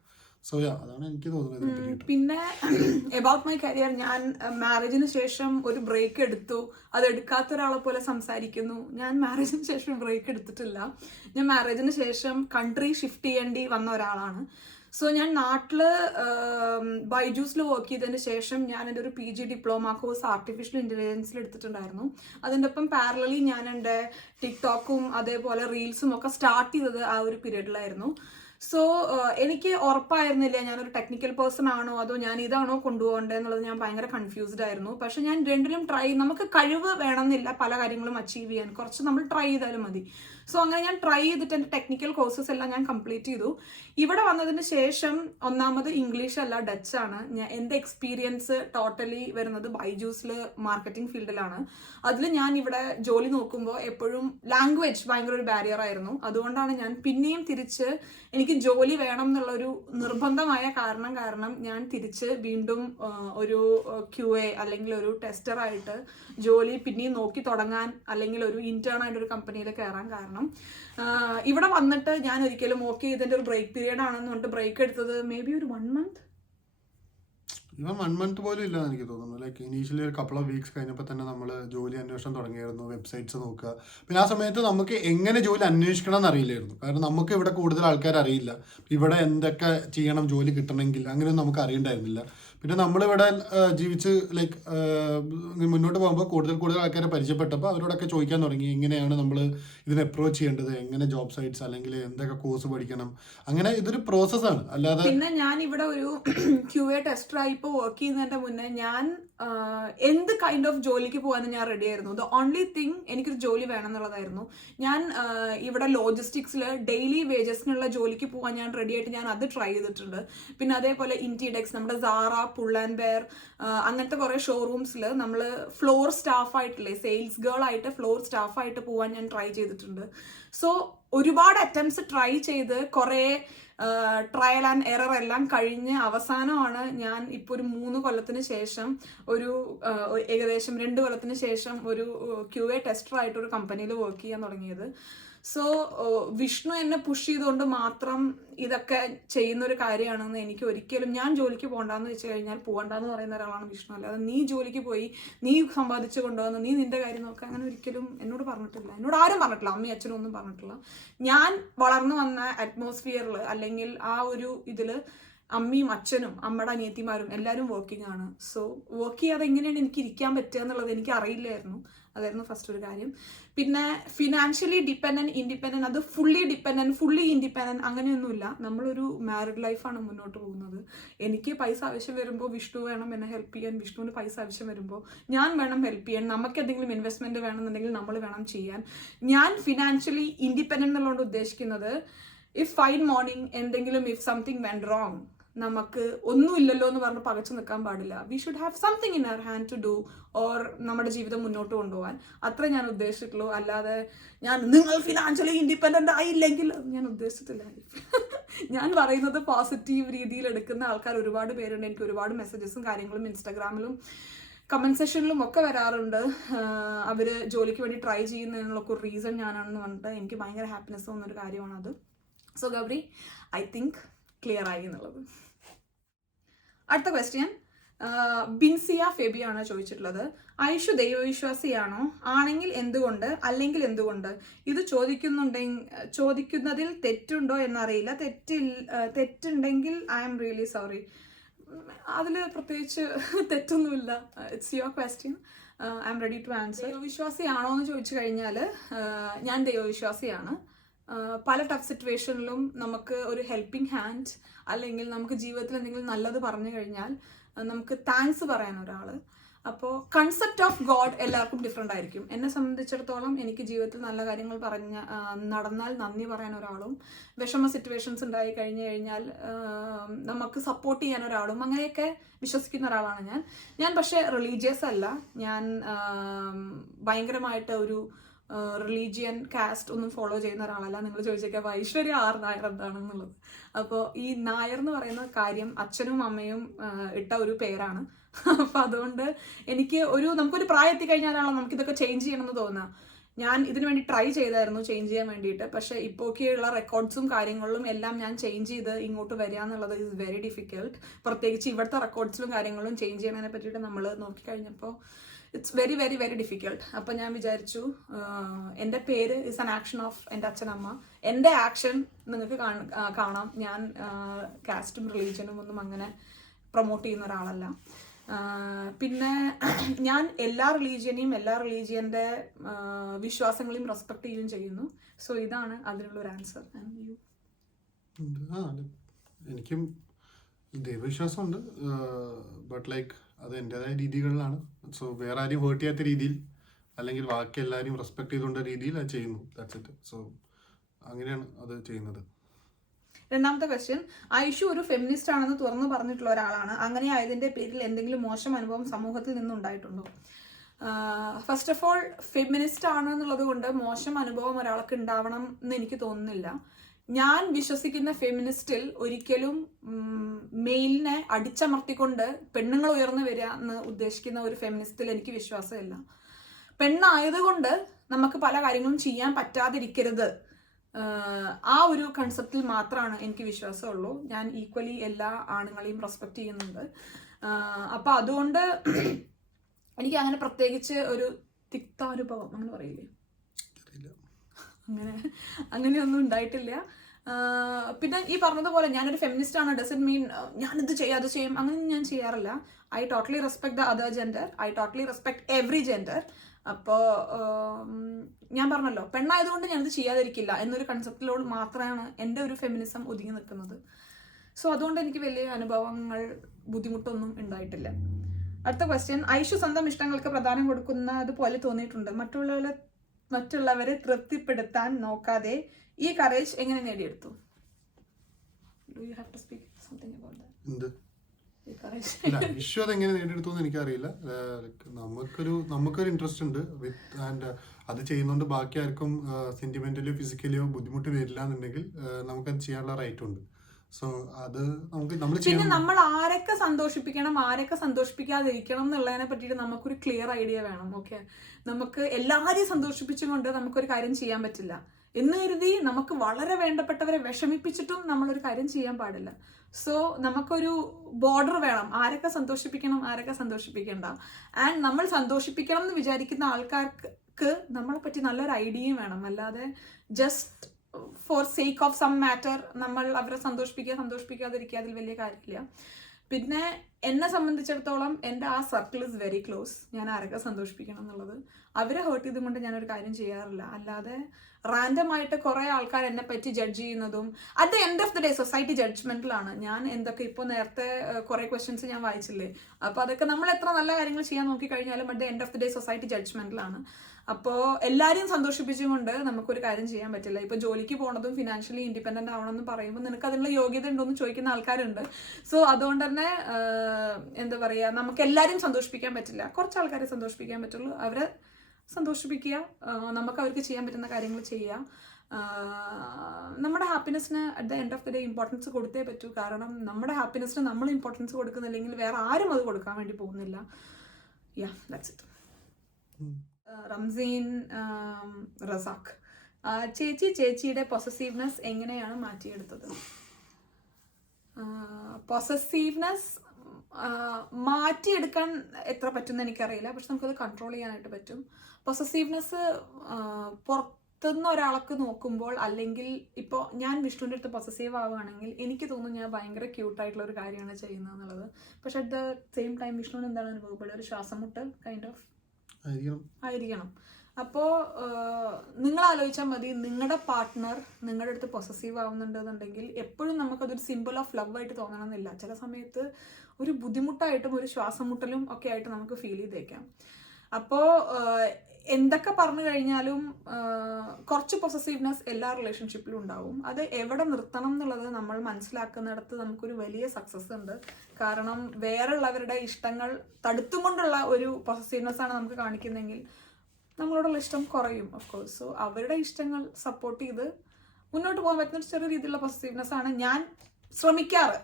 So അതാണ് എനിക്ക് തോന്നുന്നത്. പിന്നെ എബൌട്ട് മൈ കരിയർ, ഞാൻ മാരേജിന് ശേഷം ഒരു ബ്രേക്ക് എടുത്തു. അത് എടുക്കാത്ത ഒരാളെ പോലെ സംസാരിക്കുന്നു. ഞാൻ മാരേജിന് ശേഷം ബ്രേക്ക് എടുത്തിട്ടില്ല. ഞാൻ മാരേജിന് ശേഷം കൺട്രി ഷിഫ്റ്റ് ചെയ്യേണ്ടി വന്ന ഒരാളാണ്. സോ ഞാൻ നാട്ടിൽ ബൈജൂസിൽ വർക്ക് ചെയ്തതിന് ശേഷം ഞാൻ എൻ്റെ ഒരു PG ഡിപ്ലോമ കോഴ്സ് ആർട്ടിഫിഷ്യൽ ഇൻ്റലിജൻസിൽ എടുത്തിട്ടുണ്ടായിരുന്നു. അതിൻ്റെ ഒപ്പം പാരലലി ഞാൻ എൻ്റെ ടിക്ടോക്കും അതേപോലെ റീൽസും ഒക്കെ സ്റ്റാർട്ട് ചെയ്തത് ആ ഒരു പീരീഡിലായിരുന്നു. സോ എനിക്ക് ഉറപ്പായിരുന്നില്ല ഞാനൊരു ടെക്നിക്കൽ പേഴ്സൺ ആണോ അതോ ഞാൻ ഇതാണോ കൊണ്ടുപോകേണ്ടത് എന്നുള്ളത്. ഞാൻ ഭയങ്കര കൺഫ്യൂസ്ഡ് ആയിരുന്നു. പക്ഷെ ഞാൻ രണ്ടിലും നമുക്ക് കഴിവ് വേണമെന്നില്ല പല കാര്യങ്ങളും അച്ചീവ് ചെയ്യാൻ, കുറച്ച് നമ്മൾ ട്രൈ ചെയ്താലും മതി. സോ അങ്ങനെ ഞാൻ ട്രൈ ചെയ്തിട്ട് എൻ്റെ ടെക്നിക്കൽ കോഴ്സസ് എല്ലാം ഞാൻ കംപ്ലീറ്റ് ചെയ്തു. ഇവിടെ വന്നതിന് ശേഷം ഒന്നാമത് ഇംഗ്ലീഷ് അല്ല, ഡച്ച് ആണ്. എൻ്റെ എക്സ്പീരിയൻസ് ടോട്ടലി വരുന്നത് ബൈജൂസിൽ മാർക്കറ്റിംഗ് ഫീൽഡിലാണ്. അതിൽ ഞാൻ ഇവിടെ ജോലി നോക്കുമ്പോൾ എപ്പോഴും ലാംഗ്വേജ് ഭയങ്കര ഒരു ബാരിയർ ആയിരുന്നു. അതുകൊണ്ടാണ് ഞാൻ പിന്നെയും തിരിച്ച് എനിക്ക് ജോലി വേണം എന്നുള്ളൊരു നിർബന്ധമായ കാരണം ഞാൻ തിരിച്ച് വീണ്ടും ഒരു QA അല്ലെങ്കിൽ ഒരു ടെസ്റ്ററായിട്ട് ജോലി പിന്നെയും നോക്കി തുടങ്ങാൻ, അല്ലെങ്കിൽ ഒരു ഇന്റേൺ ആയിട്ട് ഒരു കമ്പനിയിൽ കയറാൻ കാരണം ഇവിടെ വന്നിട്ട് ഞാൻ ഒരിക്കലും ഓക്കെ ഇതിൻ്റെ ഒരു ബ്രേക്ക് പീരീഡ് ആണെന്ന് പറഞ്ഞിട്ട് ബ്രേക്ക് എടുത്തത് മേ ബി ഒരു 1 month. ഇവൻ 1 month പോലും ഇല്ല എനിക്ക് തോന്നുന്നു. ലൈക്ക് ഇനീഷ്യലി ഒരു കപ്പിൾ ഓഫ് വീക്സ് കഴിഞ്ഞപ്പോൾ തന്നെ നമ്മൾ ജോലി അന്വേഷണം തുടങ്ങിയായിരുന്നു, വെബ്സൈറ്റ്സ് നോക്കുക. പിന്നെ ആ സമയത്ത് നമുക്ക് എങ്ങനെ ജോലി അന്വേഷിക്കണം എന്നറിയില്ലായിരുന്നു. കാരണം നമുക്ക് ഇവിടെ കൂടുതൽ ആൾക്കാർ അറിയില്ല, ഇവിടെ എന്തൊക്കെ ചെയ്യണം ജോലി കിട്ടണമെങ്കിൽ, അങ്ങനെയൊന്നും നമുക്ക് അറിയണ്ടായിരുന്നില്ല. പിന്നെ നമ്മളിവിടെ ജീവിച്ച് ലൈക്ക് മുന്നോട്ട് പോകുമ്പോൾ കൂടുതൽ ആൾക്കാരെ പരിചയപ്പെട്ടപ്പോൾ അവരോടൊക്കെ ചോദിക്കാൻ തുടങ്ങി എങ്ങനെയാണ് നമ്മൾ ഇതിനെ അപ്രോച്ച് ചെയ്യേണ്ടത്, എങ്ങനെ ജോബ് സൈറ്റ്സ് അല്ലെങ്കിൽ എന്തൊക്കെ കോഴ്സ് പഠിക്കണം. അങ്ങനെ ഇതൊരു പ്രോസസ്സാണ്, അല്ലാതെ. പിന്നെ ഞാൻ ഇവിടെ ഒരു QA ടെസ്റ്ററായി ഇപ്പോൾ വർക്ക് ചെയ്യുന്നതിൻ്റെ മുന്നേ ഞാൻ എന്ത് കൈൻഡ് ഓഫ് ജോലിക്ക് പോകാനും ഞാൻ റെഡി ആയിരുന്നു. ദ ഓൺലി തിങ് എനിക്കൊരു ജോലി വേണം എന്നുള്ളതായിരുന്നു. ഞാൻ ഇവിടെ ലോജിസ്റ്റിക്സിൽ ഡെയിലി വേജസിനുള്ള ജോലിക്ക് പോകാൻ ഞാൻ റെഡി ആയിട്ട് ഞാൻ അത് ട്രൈ ചെയ്തിട്ടുണ്ട്. പിന്നെ അതേപോലെ ഇൻറ്റിഡെക്സ്, നമ്മുടെ സാറ, പുൾ ആൻഡ് ബെയർ, അങ്ങനത്തെ കുറേ ഷോറൂംസിൽ നമ്മൾ ഫ്ലോർ സ്റ്റാഫായിട്ടില്ലേ, സെയിൽസ് ഗേൾ ആയിട്ട് ഫ്ലോർ സ്റ്റാഫായിട്ട് പോകാൻ ഞാൻ ട്രൈ ചെയ്തിട്ടുണ്ട്. സോ ഒരുപാട് അറ്റംപ്റ്റ്സ് ട്രൈ ചെയ്ത് കുറേ ട്രയൽ ആൻഡ് എറർ എല്ലാം കഴിഞ്ഞ് അവസാനമാണ് ഞാൻ ഇപ്പോൾ ഒരു 3 കൊല്ലത്തിന് ശേഷം ഏകദേശം 2 കൊല്ലത്തിന് ശേഷം ഒരു QA ടെസ്റ്റർ ഒരു കമ്പനിയിൽ വർക്ക് ചെയ്യാൻ തുടങ്ങിയത്. സോ വിഷ്ണു എന്നെ പുഷ് ചെയ്തുകൊണ്ട് മാത്രം ഇതൊക്കെ ചെയ്യുന്ന ഒരു കാര്യമാണെന്ന് എനിക്ക് ഒരിക്കലും, ഞാൻ ജോലിക്ക് പോകണ്ടെന്ന് വെച്ച് കഴിഞ്ഞാൽ പോകണ്ടെന്ന് പറയുന്ന ഒരാളാണ് വിഷ്ണു. അല്ലാതെ നീ ജോലിക്ക് പോയി നീ സമ്പാദിച്ചു കൊണ്ടുവന്ന് നീ നിന്റെ കാര്യം നോക്കുക അങ്ങനെ ഒരിക്കലും എന്നോട് പറഞ്ഞിട്ടില്ല. എന്നോട് ആരും പറഞ്ഞിട്ടില്ല, അമ്മയും അച്ഛനും ഒന്നും പറഞ്ഞിട്ടില്ല. ഞാൻ വളർന്നു വന്ന അറ്റ്മോസ്ഫിയറിൽ അല്ലെങ്കിൽ ആ ഒരു ഇതിൽ അമ്മയും അച്ഛനും അമ്മയുടെ അനിയത്തിമാരും എല്ലാവരും വർക്കിംഗ് ആണ്. സോ വർക്ക് ചെയ്യാതെ എങ്ങനെയാണ് എനിക്ക് ഇരിക്കാൻ പറ്റുക എന്നുള്ളത് എനിക്ക് അറിയില്ലായിരുന്നു. അതായിരുന്നു ഫസ്റ്റ് ഒരു കാര്യം. പിന്നെ ഫിനാൻഷ്യലി ഡിപ്പെൻഡൻറ്റ്, ഇൻഡിപെൻഡൻറ്റ്, അത് ഫുള്ളി ഡിപ്പെൻഡൻറ്റ്, ഫുള്ളി ഇൻഡിപെൻഡൻറ്റ് അങ്ങനെയൊന്നുമില്ല. നമ്മളൊരു മാരിഡ് ലൈഫാണ് മുന്നോട്ട് പോകുന്നത്. എനിക്ക് പൈസ ആവശ്യം വരുമ്പോൾ വിഷ്ണു വേണം എന്നെ ഹെൽപ്പ് ചെയ്യാൻ, വിഷ്ണുവിന് പൈസ ആവശ്യം വരുമ്പോൾ ഞാൻ വേണം ഹെൽപ്പ് ചെയ്യാൻ, നമുക്ക് എന്തെങ്കിലും ഇൻവെസ്റ്റ്മെൻറ്റ് വേണമെന്നുണ്ടെങ്കിൽ നമ്മൾ വേണം ചെയ്യാൻ. ഞാൻ ഫിനാൻഷ്യലി ഇൻഡിപെൻഡൻറ്റ് എന്നുള്ളത് ഉദ്ദേശിക്കുന്നത്, ഇഫ് ഫൈൻ മോർണിംഗ് എന്തെങ്കിലും ഇഫ് സംതിങ് വെന്റ് റോങ്, നമുക്ക് ഒന്നുമില്ലല്ലോ എന്ന് പറഞ്ഞ് പകച്ചു നിൽക്കാൻ പാടില്ല. We should have something in our hand to do, or നമ്മുടെ ജീവിതം മുന്നോട്ട് കൊണ്ടുപോകാൻ. അത്ര ഞാൻ ഉദ്ദേശിച്ചിട്ടുള്ളൂ. അല്ലാതെ നിങ്ങൾ ഫിനാൻഷ്യലി ഇൻഡിപെൻഡൻ്റ് ആയില്ലെങ്കിൽ ഞാൻ ഉദ്ദേശിച്ചിട്ടില്ല. ഞാൻ പറയുന്നത് പോസിറ്റീവ് രീതിയിൽ എടുക്കുന്ന ആൾക്കാർ ഒരുപാട് പേരുണ്ട്. എനിക്ക് ഒരുപാട് മെസ്സേജസും കാര്യങ്ങളും ഇൻസ്റ്റാഗ്രാമിലും കമൻറ്റ് സെഷനിലും ഒക്കെ വരാറുണ്ട്. അവർ ജോലിക്ക് വേണ്ടി ട്രൈ ചെയ്യുന്നതിനുള്ളൊക്കെ ഒരു റീസൺ ഞാനാണെന്ന് പറഞ്ഞിട്ട് എനിക്ക് ഭയങ്കര ഹാപ്പിനെസ് തോന്നുന്നൊരു കാര്യമാണത്. So Gauri, I think clear ആയി എന്നുള്ളത്. അടുത്ത ക്വസ്റ്റ്യൻ ബിൻസിയ ഫെബിയാണ് ചോദിച്ചിട്ടുള്ളത്. ഐഷു ദൈവവിശ്വാസിയാണോ? ആണെങ്കിൽ എന്തുകൊണ്ട്, അല്ലെങ്കിൽ എന്തുകൊണ്ട്? ഇത് ചോദിക്കുന്നതിൽ തെറ്റുണ്ടോ എന്നറിയില്ല. തെറ്റുണ്ടെങ്കിൽ ഐ ആം റിയലി സോറി. അതിൽ പ്രത്യേകിച്ച് തെറ്റൊന്നുമില്ല. It's your question, I am ready to answer. ദൈവവിശ്വാസിയാണോ എന്ന് ചോദിച്ചു കഴിഞ്ഞാൽ ഞാൻ ദൈവവിശ്വാസിയാണ്. പല ടഫ് സിറ്റുവേഷനിലും നമുക്ക് ഒരു ഹെൽപ്പിംഗ് ഹാൻഡ് അല്ലെങ്കിൽ നമുക്ക് ജീവിതത്തിൽ എന്തെങ്കിലും നല്ലത് പറഞ്ഞു കഴിഞ്ഞാൽ നമുക്ക് താങ്ക്സ് പറയാൻ ഒരാൾ. അപ്പോൾ കൺസെപ്റ്റ് ഓഫ് ഗോഡ് എല്ലാവർക്കും ഡിഫറെൻ്റ് ആയിരിക്കും. എന്നെ സംബന്ധിച്ചിടത്തോളം എനിക്ക് ജീവിതത്തിൽ നല്ല കാര്യങ്ങൾ നടന്നാൽ നന്ദി പറയാൻ ഒരാളും, വിഷമ സിറ്റുവേഷൻസ് ഉണ്ടായി കഴിഞ്ഞു കഴിഞ്ഞാൽ നമുക്ക് സപ്പോർട്ട് ചെയ്യാൻ ഒരാളും, അങ്ങനെയൊക്കെ വിശ്വസിക്കുന്ന ഒരാളാണ് ഞാൻ. പക്ഷേ റിലീജിയസ് അല്ല. ഞാൻ ഭയങ്കരമായിട്ട് ഒരു റിലീജിയൻ കാസ്റ്റ് ഒന്നും ഫോളോ ചെയ്യുന്ന ഒരാളല്ല. നിങ്ങൾ ചോദിച്ചേക്കാം ഐശ്വര്യ ആർ നായർ എന്താണെന്നുള്ളത്. അപ്പോൾ ഈ നായർ എന്ന് പറയുന്ന കാര്യം അച്ഛനും അമ്മയും ഇട്ട ഒരു പേരാണ്. അപ്പം അതുകൊണ്ട് എനിക്ക് നമുക്കൊരു പ്രായം എത്തിക്കഴിഞ്ഞാലാണല്ലോ നമുക്കിതൊക്കെ ചേഞ്ച് ചെയ്യണമെന്ന് തോന്നുക. ഞാൻ ഇതിനു വേണ്ടി ട്രൈ ചെയ്തായിരുന്നു ചേഞ്ച് ചെയ്യാൻ വേണ്ടിയിട്ട്. പക്ഷേ ഇപ്പോഴൊക്കെയുള്ള റെക്കോർഡ്സും കാര്യങ്ങളിലും എല്ലാം ഞാൻ ചേഞ്ച് ചെയ്ത് ഇങ്ങോട്ട് വരിക എന്നുള്ളത് ഈസ് വെരി ഡിഫിക്കൽട്ട്. പ്രത്യേകിച്ച് ഇവിടുത്തെ റെക്കോർഡ്സിലും കാര്യങ്ങളും ചേഞ്ച് ചെയ്യണതിനെ പറ്റിയിട്ട് നമ്മൾ നോക്കിക്കഴിഞ്ഞപ്പോൾ it's very very very difficult. അപ്പം ഞാൻ വിചാരിച്ചു എൻ്റെ പേര് ഇസ് ആൻ ആക്ഷൻ ഓഫ് എൻ്റെ അച്ഛനമ്മ. എൻ്റെ ആക്ഷൻ നിങ്ങൾക്ക് കാണാം. ഞാൻ കാസ്റ്റും റിലീജിയനും ഒന്നും അങ്ങനെ പ്രൊമോട്ട് ചെയ്യുന്ന ഒരാളല്ല. പിന്നെ ഞാൻ എല്ലാ റിലീജിയനെയും എല്ലാ റിലീജിയൻ്റെ വിശ്വാസങ്ങളെയും റെസ്പെക്ട് ചെയ്യുകയും ചെയ്യുന്നു. സോ ഇതാണ് അതിനുള്ളൊരു ആൻസർ. എനിക്കും ദൈവവിശ്വാസമുണ്ട്, ബട്ട് ലൈക്ക് അത് എൻ്റെതായ രീതികളിലാണ്. സോ വേറെ ആരും ഹേർട്ട് ചെയ്യാത്ത രീതിയിൽ അല്ലെങ്കിൽ ബാക്കി എല്ലാവരും റെസ്പെക്ട് ചെയ്തുകൊണ്ട രീതിയിൽ അത് ചെയ്യുന്നു. That's it. സോ അങ്ങനെയാണ് അത് ചെയ്യുന്നത്. രണ്ടാമത്തെ ക്വസ്റ്റ്യൻ, ഐഷു ഒരു ഫെമിനിസ്റ്റ് ആണെന്ന് തുറന്നു പറഞ്ഞിട്ടുള്ള ഒരാളാണ്. അങ്ങനെ ആയതിൻ്റെ പേരിൽ എന്തെങ്കിലും മോശം അനുഭവം സമൂഹത്തിൽ നിന്നുണ്ടായിട്ടുണ്ടോ? ഫസ്റ്റ് ഓഫ് ഓൾ, ഫെമിനിസ്റ്റ് ആണെന്നുള്ളത് കൊണ്ട് മോശം അനുഭവം ഒരാൾക്ക് ഉണ്ടാവണം എന്ന് എനിക്ക് തോന്നുന്നില്ല. ഞാൻ വിശ്വസിക്കുന്ന ഫെമിനിസ്റ്റിൽ ഒരിക്കലും മെയിലിനെ അടിച്ചമർത്തിക്കൊണ്ട് പെണ്ണുങ്ങൾ ഉയർന്നു വരിക എന്ന് ഉദ്ദേശിക്കുന്ന ഒരു ഫെമിനിസ്റ്റിൽ എനിക്ക് വിശ്വാസമില്ല. പെണ്ണായതുകൊണ്ട് നമുക്ക് പല കാര്യങ്ങളും ചെയ്യാൻ പറ്റാതിരിക്കരുത്, ആ ഒരു കൺസെപ്റ്റിൽ മാത്രമാണ് എനിക്ക് വിശ്വാസമുള്ളൂ. ഞാൻ ഈക്വലി എല്ലാ ആണുങ്ങളെയും റെസ്പെക്ട് ചെയ്യുന്നുണ്ട്. അപ്പം അതുകൊണ്ട് എനിക്ക് അങ്ങനെ പ്രത്യേകിച്ച് ഒരു തിക്താനുഭവം അങ്ങനെ പറയില്ലേ, അങ്ങനെയൊന്നും ഉണ്ടായിട്ടില്ല. പിന്നെ ഈ പറഞ്ഞതുപോലെ ഞാനൊരു ഫെമിനിസ്റ്റ് ആണ് ഡസൻറ്റ് മീൻ ഞാനിത് ചെയ്യും അത് ചെയ്യും അങ്ങനെ ഞാൻ ചെയ്യാറില്ല. I totally respect the other gender, I totally respect every gender. അപ്പോൾ ഞാൻ പറഞ്ഞല്ലോ, പെണ്ണായതുകൊണ്ട് ഞാനിത് ചെയ്യാതിരിക്കില്ല എന്നൊരു കൺസെപ്റ്റിലോട് മാത്രമാണ് എൻ്റെ ഒരു ഫെമിനിസം ഒതുങ്ങി നിൽക്കുന്നത്. സോ അതുകൊണ്ട് എനിക്ക് വലിയ അനുഭവങ്ങൾ ബുദ്ധിമുട്ടൊന്നും ഉണ്ടായിട്ടില്ല. അടുത്ത ക്വസ്റ്റ്യൻ, ഐഷു സ്വന്തം ഇഷ്ടങ്ങൾക്ക് പ്രാധാന്യം കൊടുക്കുന്നത് പോലെ തോന്നിയിട്ടുണ്ട്. മറ്റുള്ളവരെ തൃപ്തിപ്പെടുത്താൻ നോക്കാതെ ഈ കറേജ് എങ്ങനെ നേടിയെടുത്തു? Do you have to speak something about that? എന്ത് ഈ courage. ഇഷ്യൂ അതെങ്ങനെ നേടിയെടുത്തു എന്ന് എനിക്കറിയില്ല. നമുക്കൊരു ഇൻട്രസ്റ്റ് ഉണ്ട് വിത്ത് ആൻഡ് അത് ചെയ്യുന്നതുകൊണ്ട് ബാക്കി ആർക്കും സെന്റിമെന്റലിയോ ഫിസിക്കലിയോ ബുദ്ധിമുട്ട് വരില്ല എന്നുണ്ടെങ്കിൽ നമുക്കത് ചെയ്യാനുള്ള റൈറ്റ് ഉണ്ട്. സോ അത് നമ്മൾ പിന്നെ നമ്മൾ ആരൊക്കെ സന്തോഷിപ്പിക്കണം, ആരൊക്കെ സന്തോഷിപ്പിക്കാതിരിക്കണം എന്നുള്ളതിനെ പറ്റിയിട്ട് നമുക്കൊരു ക്ലിയർ ഐഡിയ വേണം. ഓക്കെ, നമുക്ക് എല്ലാവരെയും സന്തോഷിപ്പിച്ചുകൊണ്ട് നമുക്കൊരു കാര്യം ചെയ്യാൻ പറ്റില്ല എന്ന് കരുതി നമുക്ക് വളരെ വേണ്ടപ്പെട്ടവരെ വിഷമിപ്പിച്ചിട്ടും നമ്മളൊരു കാര്യം ചെയ്യാൻ പാടില്ല. സോ നമുക്കൊരു ബോർഡർ വേണം, ആരൊക്കെ സന്തോഷിപ്പിക്കണം, ആരൊക്കെ സന്തോഷിപ്പിക്കണ്ട. ആൻഡ് നമ്മൾ സന്തോഷിപ്പിക്കണം എന്ന് വിചാരിക്കുന്ന ആൾക്കാർക്ക് നമ്മളെ പറ്റി നല്ലൊരു ഐഡിയയും വേണം. അല്ലാതെ just for sake of some matter നമ്മൾ അവരെ സന്തോഷിപ്പിക്കാതിരിക്കുക അതിൽ വലിയ കാര്യമില്ല. പിന്നെ എന്നെ സംബന്ധിച്ചിടത്തോളം എൻ്റെ ആ സർക്കിൾ ഇസ് വെരി ക്ലോസ്. ഞാൻ ആരൊക്കെ സന്തോഷിപ്പിക്കണം എന്നുള്ളത് അവരെ ഹേർട്ട് ചെയ്തുകൊണ്ട് ഞാനൊരു കാര്യം ചെയ്യാറില്ല. അല്ലാതെ റാൻഡം ആയിട്ട് കുറേ ആൾക്കാർ എന്നെ പറ്റി ജഡ്ജ് ചെയ്യുന്നതും at the end of the day society ജഡ്ജ്മെന്റിലാണ്. ഞാൻ എന്തൊക്കെ ഇപ്പോൾ നേരത്തെ കുറേ ക്വസ്റ്റ്യൻസ് ഞാൻ വായിച്ചില്ലേ, അപ്പോൾ അതൊക്കെ നമ്മൾ എത്ര നല്ല കാര്യങ്ങൾ ചെയ്യാൻ നോക്കിക്കഴിഞ്ഞാലും at the end of the day society ജഡ്ജ്മെന്റിലാണ്. അപ്പോൾ എല്ലാവരെയും സന്തോഷിപ്പിച്ചുകൊണ്ട് നമുക്കൊരു കാര്യം ചെയ്യാൻ പറ്റില്ല. ഇപ്പോൾ ജോലിക്ക് പോകണതും ഫിനാൻഷ്യലി ഇൻഡിപെൻഡന്റ് ആവണമെന്ന് പറയുമ്പോൾ നിനക്ക് അതിനുള്ള യോഗ്യത ഉണ്ടോ എന്ന് ചോദിക്കുന്ന ആൾക്കാരുണ്ട്. സോ അതുകൊണ്ട് തന്നെ എന്താ പറയുക, നമുക്ക് എല്ലാവരെയും സന്തോഷിപ്പിക്കാൻ പറ്റില്ല. കുറച്ച് ആൾക്കാരെ സന്തോഷിപ്പിക്കാൻ പറ്റുള്ളൂ. അവരെ സന്തോഷിപ്പിക്കുക, നമുക്ക് അവർക്ക് ചെയ്യാൻ പറ്റുന്ന കാര്യങ്ങൾ ചെയ്യുക. നമ്മുടെ ഹാപ്പിനെസ്സിന് at the end of the day importance കൊടുത്തേ പറ്റൂ. കാരണം നമ്മുടെ ഹാപ്പിനെസ്സിന് നമ്മൾ ഇമ്പോർട്ടൻസ് കൊടുക്കുന്നില്ലെങ്കിൽ വേറെ ആരും അത് കൊടുക്കാൻ വേണ്ടി പോകുന്നില്ല. യാ, ദാറ്റ്സ് ഇറ്റ്. റംസീൻ റസാഖ്, ചേച്ചിയുടെ പൊസസീവ്നെസ് എങ്ങനെയാണ് മാറ്റിയെടുത്തത്? പൊസസീവ്നെസ് മാറ്റിയെടുക്കാൻ എത്ര പറ്റുമെന്ന് എനിക്കറിയില്ല, പക്ഷെ നമുക്കത് കൺട്രോൾ ചെയ്യാനായിട്ട് പറ്റും. പൊസസീവ്നെസ് പുറത്തുനിന്ന് ഒരാൾക്ക് നോക്കുമ്പോൾ, അല്ലെങ്കിൽ ഇപ്പോൾ ഞാൻ വിഷ്ണുവിൻ്റെ അടുത്ത് പൊസസീവ് ആവുകയാണെങ്കിൽ എനിക്ക് തോന്നുന്നു ഞാൻ ഭയങ്കര ക്യൂട്ടായിട്ടുള്ള ഒരു കാര്യമാണ് ചെയ്യുന്നത് എന്നുള്ളത്. പക്ഷെ അറ്റ് ദ സെയിം ടൈം വിഷ്ണുവിന് എന്താണ് അനുഭവപ്പെടുക? ഒരു ശ്വാസമുട്ട് കൈൻഡ് ഓഫ് ആയിരിക്കണം. അപ്പോൾ നിങ്ങൾ ആലോചിച്ചാൽ മതി, നിങ്ങളുടെ പാർട്ട്ണർ നിങ്ങളുടെ അടുത്ത് പൊസസീവ് ആവുന്നുണ്ടെന്നുണ്ടെങ്കിൽ എപ്പോഴും നമുക്കതൊരു സിമ്പിൾ ഓഫ് ലവ് ആയിട്ട് തോന്നണമെന്നില്ല. ചില സമയത്ത് ഒരു ബുദ്ധിമുട്ടായിട്ടും ഒരു ശ്വാസം മുട്ടലും ഒക്കെ ആയിട്ട് നമുക്ക് ഫീൽ ചെയ്തേക്കാം. അപ്പോൾ എന്തൊക്കെ പറഞ്ഞു കഴിഞ്ഞാലും കുറച്ച് പൊസസീവ്നെസ് എല്ലാ റിലേഷൻഷിപ്പിലും ഉണ്ടാവും. അത് എവിടെ നിർത്തണം എന്നുള്ളത് നമ്മൾ മനസ്സിലാക്കുന്നിടത്ത് നമുക്കൊരു വലിയ സക്സസ് ഉണ്ട്. കാരണം വേറെയുള്ളവരുടെ ഇഷ്ടങ്ങൾ തടുത്തും കൊണ്ടുള്ള ഒരു പൊസസീവ്നെസ് ആണ് നമുക്ക് കാണിക്കുന്നതെങ്കിൽ നമ്മളോടുള്ള ഇഷ്ടം കുറയും ഓഫ്കോഴ്സ്. സോ അവരുടെ ഇഷ്ടങ്ങൾ സപ്പോർട്ട് ചെയ്ത് മുന്നോട്ട് പോകാൻ പറ്റുന്ന ചെറിയ രീതിയിലുള്ള പൊസസീവ്നെസ് ആണ് ഞാൻ ശ്രമിക്കാറ്.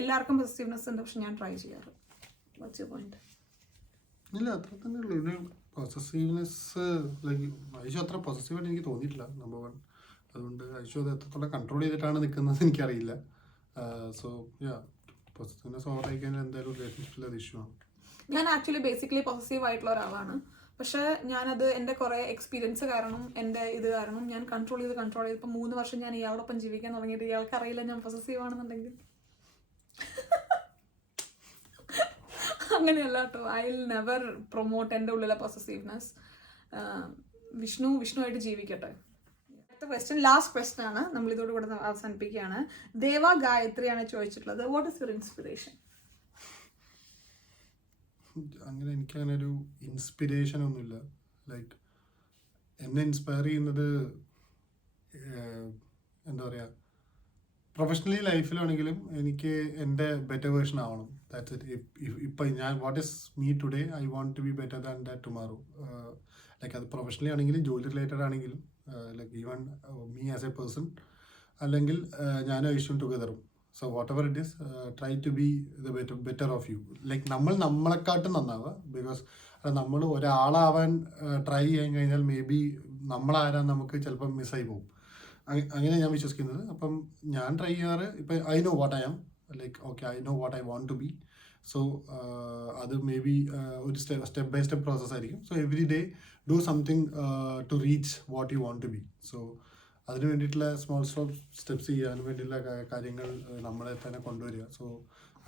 എല്ലാവർക്കും പൊസസീവ്നെസ് ഉണ്ട്, പക്ഷെ ഞാൻ ട്രൈ ചെയ്യാറ്. What's your point? ഇല്ല, അത്ര തന്നെ ഉള്ളൂ. ഒരു പൊസസീവ്നെസ് ഐഷു അത്ര പൊസസീവായിട്ട് എനിക്ക് തോന്നിയിട്ടില്ല, നമ്പർ 1. അതുകൊണ്ട് ഐഷു അത് എത്രത്തോളം കൺട്രോൾ ചെയ്തിട്ടാണ് നിൽക്കുന്നത് എനിക്കറിയില്ല. സോ പൊസസീവ്നെസ് ഓവറായി കഴിഞ്ഞാൽ എന്തായാലും റിലേഷൻഷിപ്പിൽ അത് ഇഷ്യൂ ആണ്. ഞാൻ ആക്ച്വലി ബേസിക്കലി പൊസസീവ് ആയിട്ടുള്ള ഒരാളാണ്. പക്ഷെ ഞാനത് എൻ്റെ കുറേ എക്സ്പീരിയൻസ് കാരണം, എൻ്റെ ഇത് കാരണം ഞാൻ കൺട്രോൾ ചെയ്ത് ഇപ്പോൾ 3 വർഷം ഞാൻ ഇയാളോടൊപ്പം ജീവിക്കാൻ തുടങ്ങിയിട്ട് ഇയാൾക്ക് അറിയില്ല ഞാൻ പൊസസീവ് ആണെന്നുണ്ടെങ്കിൽ. അങ്ങനെയല്ല കേട്ടോ. ഐ വിൽ നെവർ പ്രൊമോട്ട് എൻ്റെ ഉള്ളിലെ പൊസസീവ്നെസ്. വിഷ്ണുവായിട്ട് ജീവിക്കട്ടെ. അടുത്ത ക്വസ്റ്റ്യൻ, ലാസ്റ്റ് ക്വസ്റ്റ്യൻ ആണ്, നമ്മൾ ഇതോട് കൂടെ അവസാനിപ്പിക്കുകയാണ്. ദേവ ഗായത്രിയാണ് ചോദിച്ചിട്ടുള്ളത്, വാട്ട് ഇസ് യുവർ ഇൻസ്പിറേഷൻ? അങ്ങനെ എനിക്കങ്ങനെ ഒരു ഇൻസ്പിറേഷൻ ഒന്നുമില്ല. ലൈക്ക് എന്നെ ഇൻസ്പയർ ചെയ്യുന്നത് എന്താ പറയുക, പ്രൊഫഷണലി ലൈഫിലാണെങ്കിലും എനിക്ക് എൻ്റെ ബെറ്റർ വേർഷൻ ആവണം. That's it. ഇപ്പം ഞാൻ what is me today, I want to be better than that tomorrow. Like അത് പ്രൊഫഷണലി ആണെങ്കിലും ജോലി റിലേറ്റഡ് ആണെങ്കിലും, like even me as a person, അല്ലെങ്കിൽ ഞാനും ഐഷും ടുഗദറും. So whatever it is, try to be the better of you. Like നമ്മളെക്കാട്ടും നന്നാവുക. ബിക്കോസ് നമ്മൾ ഒരാളാവാൻ ട്രൈ ചെയ്യാൻ കഴിഞ്ഞാൽ മേ ബി നമ്മളാരാൻ നമുക്ക് ചിലപ്പം മിസ്സായി പോകും. അങ്ങനെ ഞാൻ വിശ്വസിക്കുന്നത്. അപ്പം ഞാൻ ട്രൈ ചെയ്യാറ്, ഇപ്പം I know what I am, like okay I know what I want to be. So അത് മേ ബി ഒരു സ്റ്റെപ്പ് ബൈ സ്റ്റെപ്പ് പ്രോസസ് ആയിരിക്കും. So every day do something to reach what you want to be. So അതിന് വേണ്ടിയിട്ടുള്ള സ്മോൾ സ്റ്റെപ്സ് ചെയ്യാൻ വേണ്ടിയിട്ടുള്ള കാര്യങ്ങൾ നമ്മളെ തന്നെ കൊണ്ടുവരിക. സോ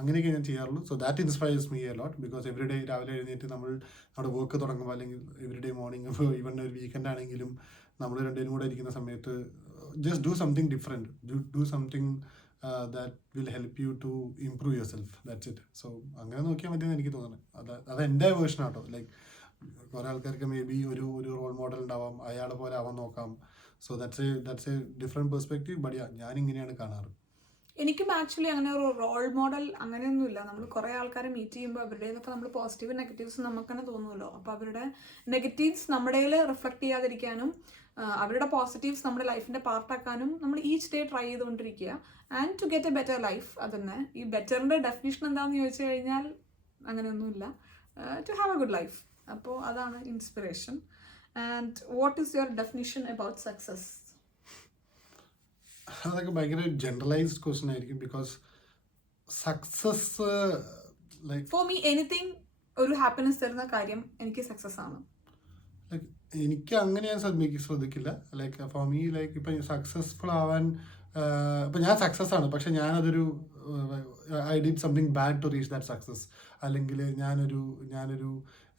അങ്ങനെയൊക്കെ ഞാൻ ചെയ്യാറുള്ളൂ. So that inspires me a lot. Because every day രാവിലെ എഴുന്നേറ്റ് നമ്മുടെ വർക്ക് തുടങ്ങുമ്പോൾ, അല്ലെങ്കിൽ എവറി ഡേ മോർണിംഗ്, ഈവൻ ഒരു വീക്കെൻഡ് ആണെങ്കിലും നമ്മൾ രണ്ടുപേരും കൂടെ ഇരിക്കുന്ന സമയത്ത് just do something different, do something that will help you to improve yourself. That's it. So അങ്ങനെ നോക്കിയാൽ മതിയെന്ന് എനിക്ക് തോന്നുന്നത്. അത് എൻ്റെ വേർഷൻ ആട്ടോ. ലൈക്ക് കുറേ ആൾക്കാർക്ക് മേ ബി ഒരു റോൾ മോഡൽ ഉണ്ടാവാം, അയാളെ പോലെ ആവാൻ നോക്കാം. So that's A different perspective. But ഞാൻ ഇങ്ങനെയാണ് കാണാറ്. എനിക്കും ആക്ച്വലി അങ്ങനെ ഒരു റോൾ മോഡൽ അങ്ങനെയൊന്നുമില്ല. നമ്മൾ കുറേ ആൾക്കാരെ മീറ്റ് ചെയ്യുമ്പോൾ അവരുടേതൊക്കെ നമ്മൾ പോസിറ്റീവ് നെഗറ്റീവ്സ് നമുക്ക് തന്നെ തോന്നുമല്ലോ. അപ്പോൾ അവരുടെ നെഗറ്റീവ്സ് നമ്മുടെ റിഫ്ലക്ട് ചെയ്യാതിരിക്കാനും അവരുടെ പോസിറ്റീവ്സ് നമ്മുടെ ലൈഫിൻ്റെ പാർട്ടാക്കാനും നമ്മൾ ഈച്ച് ഡേ ട്രൈ ചെയ്തുകൊണ്ടിരിക്കുക and to get a better life. അതന്നെ ഈ ബെറ്ററിൻ്റെ ഡെഫിനിഷൻ എന്താണെന്ന് ചോദിച്ചു കഴിഞ്ഞാൽ അങ്ങനെയൊന്നുമില്ല. To have a good life. അപ്പോൾ അതാണ് inspiration. And what is your definition about success? അതൊക്കെ ഭയങ്കര ജനറലൈസ്ഡ് ക്വസ്റ്റ്യൻ ആയിരിക്കും. Because success like for me anything ഒരു ഹാപ്പിനെസ് തരുന്ന കാര്യം എനിക്ക് സക്സസ് ആണ്. ലൈക്ക് എനിക്ക് അങ്ങനെ ഞാൻ ശ്രദ്ധിക്കില്ല. ലൈക്ക് ഫോർ മീ ലൈക്ക് ഇപ്പം സക്സസ്ഫുൾ ആവാൻ ഇപ്പം ഞാൻ സക്സസ് ആണ്, പക്ഷെ ഞാനതൊരു I did something bad to reach that success. അല്ലെങ്കിൽ ഞാനൊരു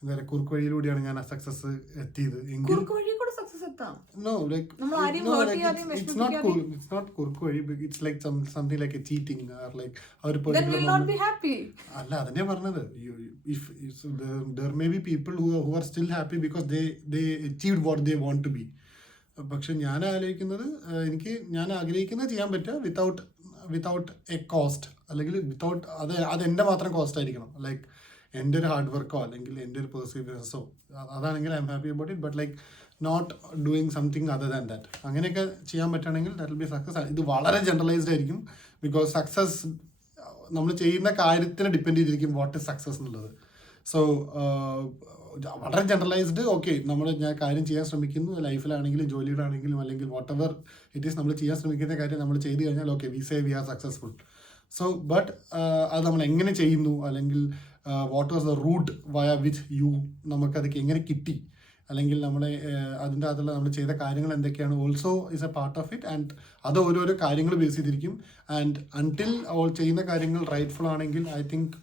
എന്താ പറയുക കുറുക്ക് വഴിയിലൂടെയാണ് ഞാൻ ആ സക്സസ് എത്തിയത് എങ്കിൽ no, like it's not കുറുക്ക് വഴി. It's like something like a cheating or like a particular അല്ല അതന്നെ പറഞ്ഞത്. If there may be people who are still happy because they achieved what they want to be. പക്ഷെ ഞാൻ ആഗ്രഹിക്കുന്നത് ചെയ്യാൻ പറ്റുക വിത്തൗട്ട് എ കോസ്റ്റ്, അല്ലെങ്കിൽ വിത്തൗട്ട് അത് എൻ്റെ മാത്രം കോസ്റ്റ് ആയിരിക്കണം. ലൈക്ക് എൻ്റെ ഒരു ഹാർഡ് വർക്കോ അല്ലെങ്കിൽ എൻ്റെ ഒരു പെർസീവറൻസോ അതാണെങ്കിൽ I'm happy about it. But like not doing something other than that. അങ്ങനെയൊക്കെ ചെയ്യാൻ പറ്റുകയാണെങ്കിൽ ദാറ്റ് വിൽ ബി സക്സസ്. ഇത് വളരെ ജനറലൈസ്ഡ് ആയിരിക്കും. ബിക്കോസ് സക്സസ് നമ്മൾ ചെയ്യുന്ന കാര്യത്തിന് ഡിപ്പെൻഡ് ചെയ്തിരിക്കും വാട്ട് ഇസ് സക്സസ് എന്നുള്ളത്. സോ വളരെ ജനറലൈസ്ഡ്. ഓക്കെ, ഞാൻ കാര്യം ചെയ്യാൻ ശ്രമിക്കുന്നു, ലൈഫിലാണെങ്കിലും ജോലിയിലാണെങ്കിലും അല്ലെങ്കിൽ വാട്ട് എവർ ഇറ്റ് ഈസ് നമ്മൾ ചെയ്യാൻ ശ്രമിക്കുന്ന കാര്യം നമ്മൾ ചെയ്ത് കഴിഞ്ഞാൽ okay we say we are successful. So but അത് നമ്മൾ എങ്ങനെ ചെയ്യുന്നു, അല്ലെങ്കിൽ what was the route via which നമുക്കതൊക്കെ എങ്ങനെ കിട്ടി, അല്ലെങ്കിൽ അതിൻ്റെ അകത്തുള്ള നമ്മൾ ചെയ്ത കാര്യങ്ങൾ എന്തൊക്കെയാണ് also is A part of it. And അത് ഓരോരോ കാര്യങ്ങൾ ബേസ് ചെയ്തിരിക്കും. ആൻഡ് അൺടിൽ ചെയ്യുന്ന കാര്യങ്ങൾ റൈറ്റ്ഫുൾ ആണെങ്കിൽ I think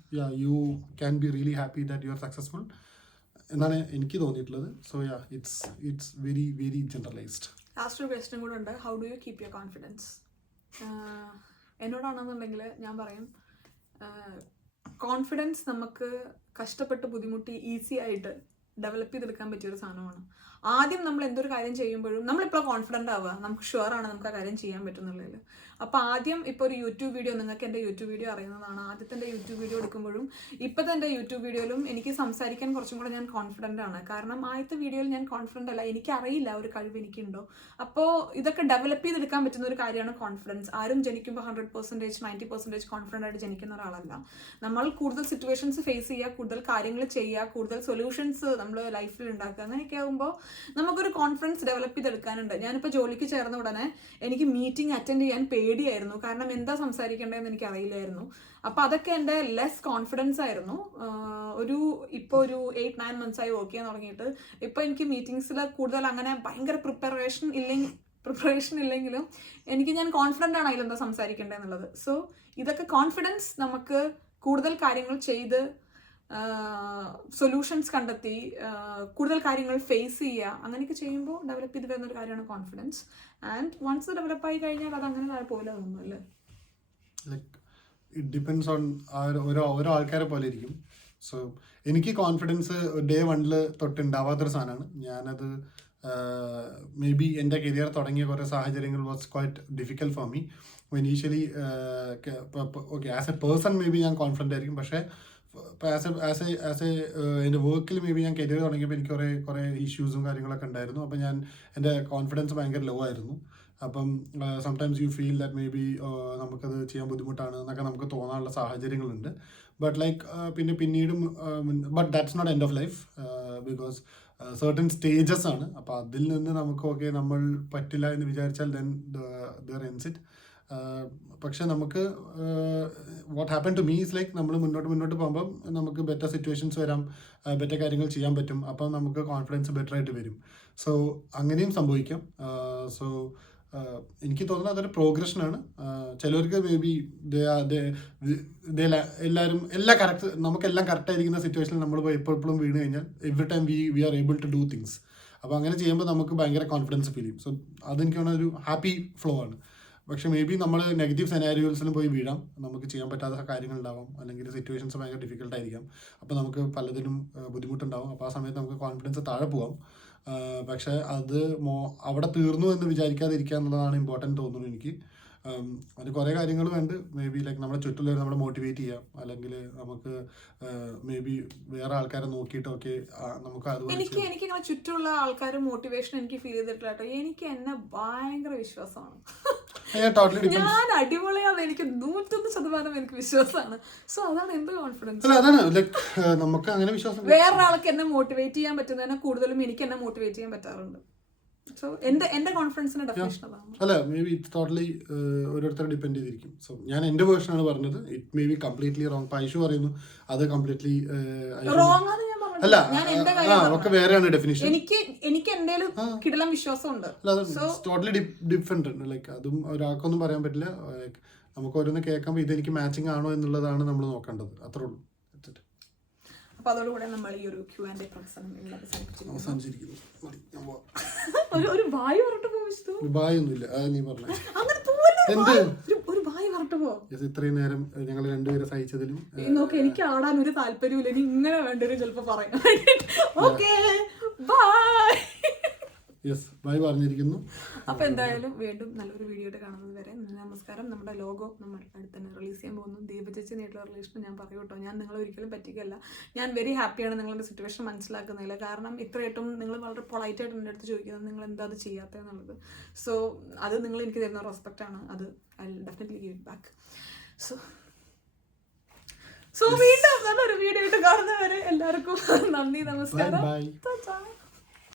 you can be really happy that you are successful എന്നാണ് എനിക്ക് തോന്നിയിട്ടുള്ളത്. So it's very very generalised. Last ഒരു ക്വസ്റ്റ്യൻ കൂടെ ഉണ്ട്. How do you keep your confidence? എന്നോടാണെന്നുണ്ടെങ്കിൽ ഞാൻ പറയും, കോൺഫിഡൻസ് നമുക്ക് കഷ്ടപ്പെട്ട് ബുദ്ധിമുട്ടി ഈസി ആയിട്ട് ഡെവലപ്പ് ചെയ്തെടുക്കാൻ പറ്റിയൊരു സാധനമാണ്. ആദ്യം നമ്മൾ എന്തൊരു കാര്യം ചെയ്യുമ്പോഴും നമ്മളിപ്പോൾ കോൺഫിഡൻ്റ് ആവുക, നമുക്ക് ഷുവർ ആണ് നമുക്ക് ആ കാര്യം ചെയ്യാൻ പറ്റുന്നുള്ളതിൽ. അപ്പോൾ ആദ്യം ഇപ്പോൾ ഒരു യൂട്യൂബ് വീഡിയോ, നിങ്ങൾക്ക് എൻ്റെ യൂട്യൂബ് വീഡിയോ അറിയുന്നതാണ്, ആദ്യത്തെ എൻ്റെ യൂട്യൂബ് വീഡിയോ എടുക്കുമ്പോഴും ഇപ്പോഴത്തെ എൻ്റെ യൂട്യൂബ് വീഡിയോയിലും എനിക്ക് സംസാരിക്കാൻ കുറച്ചും കൂടെ ഞാൻ കോൺഫിഡൻ്റ് ആണ്. കാരണം ആദ്യത്തെ വീഡിയോയിൽ ഞാൻ കോൺഫിഡൻ്റ് അല്ല, എനിക്കറിയില്ല ഒരു കഴിവ് എനിക്കുണ്ടോ. അപ്പോൾ ഇതൊക്കെ ഡെവലപ്പ് ചെയ്തെടുക്കാൻ പറ്റുന്ന ഒരു കാര്യമാണ് കോൺഫിഡൻസ്. ആരും ജനിക്കുമ്പോൾ 100%, 90% കോൺഫിഡൻ്റ് ആയിട്ട് ജനിക്കുന്ന ഒരാളല്ല. നമ്മൾ കൂടുതൽ സിറ്റുവേഷൻസ് ഫേസ് ചെയ്യുക, കൂടുതൽ കാര്യങ്ങൾ ചെയ്യുക, കൂടുതൽ സൊല്യൂഷൻസ് നമ്മൾ ലൈഫിൽ ഉണ്ടാക്കുക. അങ്ങനെയൊക്കെ ആകുമ്പോൾ നമുക്കൊരു കോൺഫിഡൻസ് ഡെവലപ്പ് ചെയ്തെടുക്കാനുണ്ട്. ഞാനിപ്പോൾ ജോലിക്ക് ചേർന്ന ഉടനെ എനിക്ക് മീറ്റിംഗ് അറ്റൻഡ് ചെയ്യാൻ പേടിയായിരുന്നു. കാരണം എന്താ സംസാരിക്കേണ്ടതെന്ന് എനിക്ക് അറിയില്ലായിരുന്നു. അപ്പോൾ അതൊക്കെ എൻ്റെ ലെസ് കോൺഫിഡൻസ് ആയിരുന്നു. ഇപ്പോൾ ഒരു 8-9 months ആയി വർക്ക് ചെയ്യാൻ തുടങ്ങിയിട്ട് ഇപ്പോൾ എനിക്ക് മീറ്റിംഗ്സിൽ കൂടുതൽ അങ്ങനെ ഭയങ്കര പ്രിപ്പറേഷൻ ഇല്ലെങ്കിലും ഞാൻ കോൺഫിഡൻ്റ് ആണ് അതിലെന്താ സംസാരിക്കേണ്ടതെന്നുള്ളത്. സോ ഇതൊക്കെ കോൺഫിഡൻസ് നമുക്ക് കൂടുതൽ കാര്യങ്ങൾ ചെയ്ത് സൊല്യൂഷൻസ് കണ്ടെത്തി കൂടുതൽ കാര്യങ്ങൾ ഫേസ് ചെയ്യുക, അങ്ങനെയൊക്കെ ചെയ്യുമ്പോൾ ഡെവലപ്പ് ചെയ്ത് വരുന്നൊരു കാര്യമാണ് കോൺഫിഡൻസ്. ആൻഡ് വൺസ് ഡെവലപ്പായി കഴിഞ്ഞാൽ അത് അങ്ങനെ പോലെ തോന്നുന്നു അല്ലേ? ലൈക്ക് ഇറ്റ് ഡിപ്പെൻഡ്സ് ഓൺ ഓരോ ആൾക്കാരെ പോലെ ഇരിക്കും. സോ എനിക്ക് കോൺഫിഡൻസ് ഡേ 1 തൊട്ട് ഉണ്ടാവാത്തൊരു സാധനമാണ്. ഞാനത് മേ ബി എൻ്റെ കരിയർ തുടങ്ങിയ കുറേ സാഹചര്യങ്ങൾ was quite difficult for me. Initially okay as a person may be ഞാൻ കോൺഫിഡൻ്റ് ആയിരിക്കും. പക്ഷേ എൻ്റെ വർക്കിൽ മേ ബി ഞാൻ കരിയർ തുടങ്ങിയപ്പോൾ എനിക്ക് കുറേ ഇഷ്യൂസും കാര്യങ്ങളൊക്കെ ഉണ്ടായിരുന്നു. അപ്പം എൻ്റെ കോൺഫിഡൻസ് ഭയങ്കര ലോ ആയിരുന്നു. അപ്പം sometimes you feel that maybe നമുക്കത് ചെയ്യാൻ ബുദ്ധിമുട്ടാണ് എന്നൊക്കെ നമുക്ക് തോന്നാനുള്ള സാഹചര്യങ്ങളുണ്ട്. ബട്ട് ലൈക്ക് പിന്നീടും but that's not end of life. Because certain stages ആണ്. അപ്പോൾ അതിൽ നിന്ന് നമുക്ക് ഓക്കെ നമ്മൾ പറ്റില്ല എന്ന് വിചാരിച്ചാൽ ദെൻ ദർ എൻഡ്സ് ഇറ്റ്. പക്ഷെ നമുക്ക് what happen to me is like നമ്മൾ മുന്നോട്ട് പോകുമ്പം നമുക്ക് ബെറ്റർ സിറ്റുവേഷൻസ് വരാം, ബെറ്റർ കാര്യങ്ങൾ ചെയ്യാൻ പറ്റും. അപ്പം നമുക്ക് കോൺഫിഡൻസ് ബെറ്റർ ആയിട്ട് വരും. സോ അങ്ങനെയും സംഭവിക്കാം. സോ എനിക്ക് തോന്നുന്നത് അതൊരു പ്രോഗ്രഷനാണ്. ചിലർക്ക് മേ ബി എല്ലാവരും നമുക്കെല്ലാം കറക്റ്റായിരിക്കുന്ന സിറ്റുവേഷനിൽ നമ്മൾ പോയി എപ്പോഴും വീണ് കഴിഞ്ഞാൽ every time we are able to do things. അപ്പോൾ അങ്ങനെ ചെയ്യുമ്പോൾ നമുക്ക് ഭയങ്കര കോൺഫിഡൻസ് ഫീൽ ചെയ്യും. സോ അതെനിക്ക് ഒരു ഹാപ്പി ഫ്ലോ ആണ്. പക്ഷെ മേ ബി നമ്മൾ നെഗറ്റീവ് സെനാരിയോസിലും പോയി വീഴാം, നമുക്ക് ചെയ്യാൻ പറ്റാത്ത കാര്യങ്ങളുണ്ടാവാം, അല്ലെങ്കിൽ സിറ്റുവേഷൻസ് ഭയങ്കര ഡിഫിക്കൽട്ടായിരിക്കാം. അപ്പോൾ നമുക്ക് പലതിനും ബുദ്ധിമുട്ടുണ്ടാവും. അപ്പോൾ ആ സമയത്ത് നമുക്ക് കോൺഫിഡൻസ് താഴെ പോവാം. പക്ഷെ അത് അവിടെ തീർന്നു എന്ന് വിചാരിക്കാതിരിക്കുക എന്നുള്ളതാണ് ഇമ്പോർട്ടൻറ്റ് തോന്നുന്നു എനിക്ക്. അതിന് കുറേ കാര്യങ്ങൾ വേണ്ട. മേ ബി ലൈക്ക് നമ്മുടെ ചുറ്റുള്ളവർ നമ്മളെ മോട്ടിവേറ്റ് ചെയ്യാം, അല്ലെങ്കിൽ നമുക്ക് മേ ബി വേറെ ആൾക്കാരെ നോക്കിയിട്ട് ഓക്കെ നമുക്ക് അതുപോലെ എനിക്ക് ഇങ്ങനെ ചുറ്റുമുള്ള ആൾക്കാർ മോട്ടിവേഷൻ എനിക്ക് ഫീൽ ചെയ്തിട്ടില്ല കേട്ടോ. എനിക്ക് എന്നെ ഭയങ്കര വിശ്വാസമാണ്. ഞാൻ അടിപൊളിയാണ്, എനിക്ക് 101% എനിക്ക് വിശ്വാസമാണ്. സോ അതാണ് എന്ത് കോൺഫിഡൻസ്. അതാണ് ലൈക്ക് നമുക്ക് അങ്ങനെ വിശ്വാസം. വേറൊരാൾക്ക് എന്നെ മോട്ടിവേറ്റ് ചെയ്യാൻ പറ്റുന്നതിനെ കൂടുതലും എനിക്ക് എന്നെ മോട്ടിവേറ്റ് ചെയ്യാൻ പറ്റാറുണ്ട്. സോ എന്റെ കോൺഫിഡൻസിന്റെ ഡെഫിനിഷൻ അതാണ്. അല്ല, മേ ബി ഇറ്റ്സ് ടോട്ടലി ഓരോരുത്തരെ ഡിപ്പെൻഡ് ചെയ്തിരിക്കും. സോ ഞാൻ എന്റെ വേർഷനാണ് പറഞ്ഞത്. It may be completely wrong. Paishu പറയുന്നു അത് കംപ്ലീറ്റ്ലി റോങ് ആണ് ഞാൻ പറഞ്ഞത്. അല്ല, ഒക്കെ വേറെയാണ് ഡെഫിനിഷൻ. എനിക്ക് എന്തെങ്കിലും കിടലം വിശ്വാസമുണ്ട്. Totally different. ലൈക്ക് അതും ഒരാൾക്കൊന്നും പറയാൻ പറ്റില്ല. നമുക്ക് ഓരോന്ന് കേൾക്കുമ്പോൾ ഇതെനിക്ക് മാച്ചിങ് ആണോ എന്നുള്ളതാണ് നമ്മൾ നോക്കേണ്ടത്. അത്രേ ഉള്ളൂ. അപ്പൊ അതോടുകൂടെ നമ്മൾ ഈ ഒരു Q&A പ്രസംഗം അവസാനിച്ചിരിക്കുന്നു. ഒരു ബായ് പറഞ്ഞിട്ട് പോകും. ബായൊന്നുമില്ല, നീ പറഞ്ഞു. എന്ത് ഒരു ബായ് പറഞ്ഞിട്ട് പോ. ഇത്രയും നേരം ഞങ്ങൾ രണ്ടുപേരെ സഹിച്ചതിലും നോക്ക്, എനിക്ക് ആടാൻ ഒരു താല്പര്യമില്ല. ഇനി ഇങ്ങനെ വേണ്ടവരും ചിലപ്പോ പറയാം. Okay bye. യെസ്, ബൈ പറഞ്ഞിരിക്കുന്നു. അപ്പൊ എന്തായാലും വീണ്ടും നല്ലൊരു വീഡിയോ ആയിട്ട് കാണുന്നത് വരെ നമസ്കാരം. നമ്മുടെ ലോഗോ നമ്മൾ അടുത്ത് തന്നെ റിലീസ് ചെയ്യാൻ പോകുന്നു. ദീപചേച്ചിനായിട്ടുള്ള റിലേഷൻ ഞാൻ പറയൂ കേട്ടോ. ഞാൻ നിങ്ങളെ ഒരിക്കലും പറ്റിക്കല്ല. ഞാൻ വെരി ഹാപ്പിയാണ് നിങ്ങളുടെ സിറ്റുവേഷൻ മനസ്സിലാക്കുന്നില്ല. കാരണം ഇത്രയായിട്ടും നിങ്ങൾ വളരെ പൊളൈറ്റായിട്ട് എൻ്റെ അടുത്ത് ചോദിക്കുന്നത് നിങ്ങൾ എന്താ അത് ചെയ്യാത്തതെന്നുള്ളത്. സോ അത് നിങ്ങൾ എനിക്ക് തരുന്ന റെസ്പെക്റ്റ് ആണ്. അത് I definitely give it back. So വീണ്ടും നല്ലൊരു വീഡിയോ ആയിട്ട് കാണുന്നവരെ എല്ലാവർക്കും നന്ദി, നമസ്കാരം.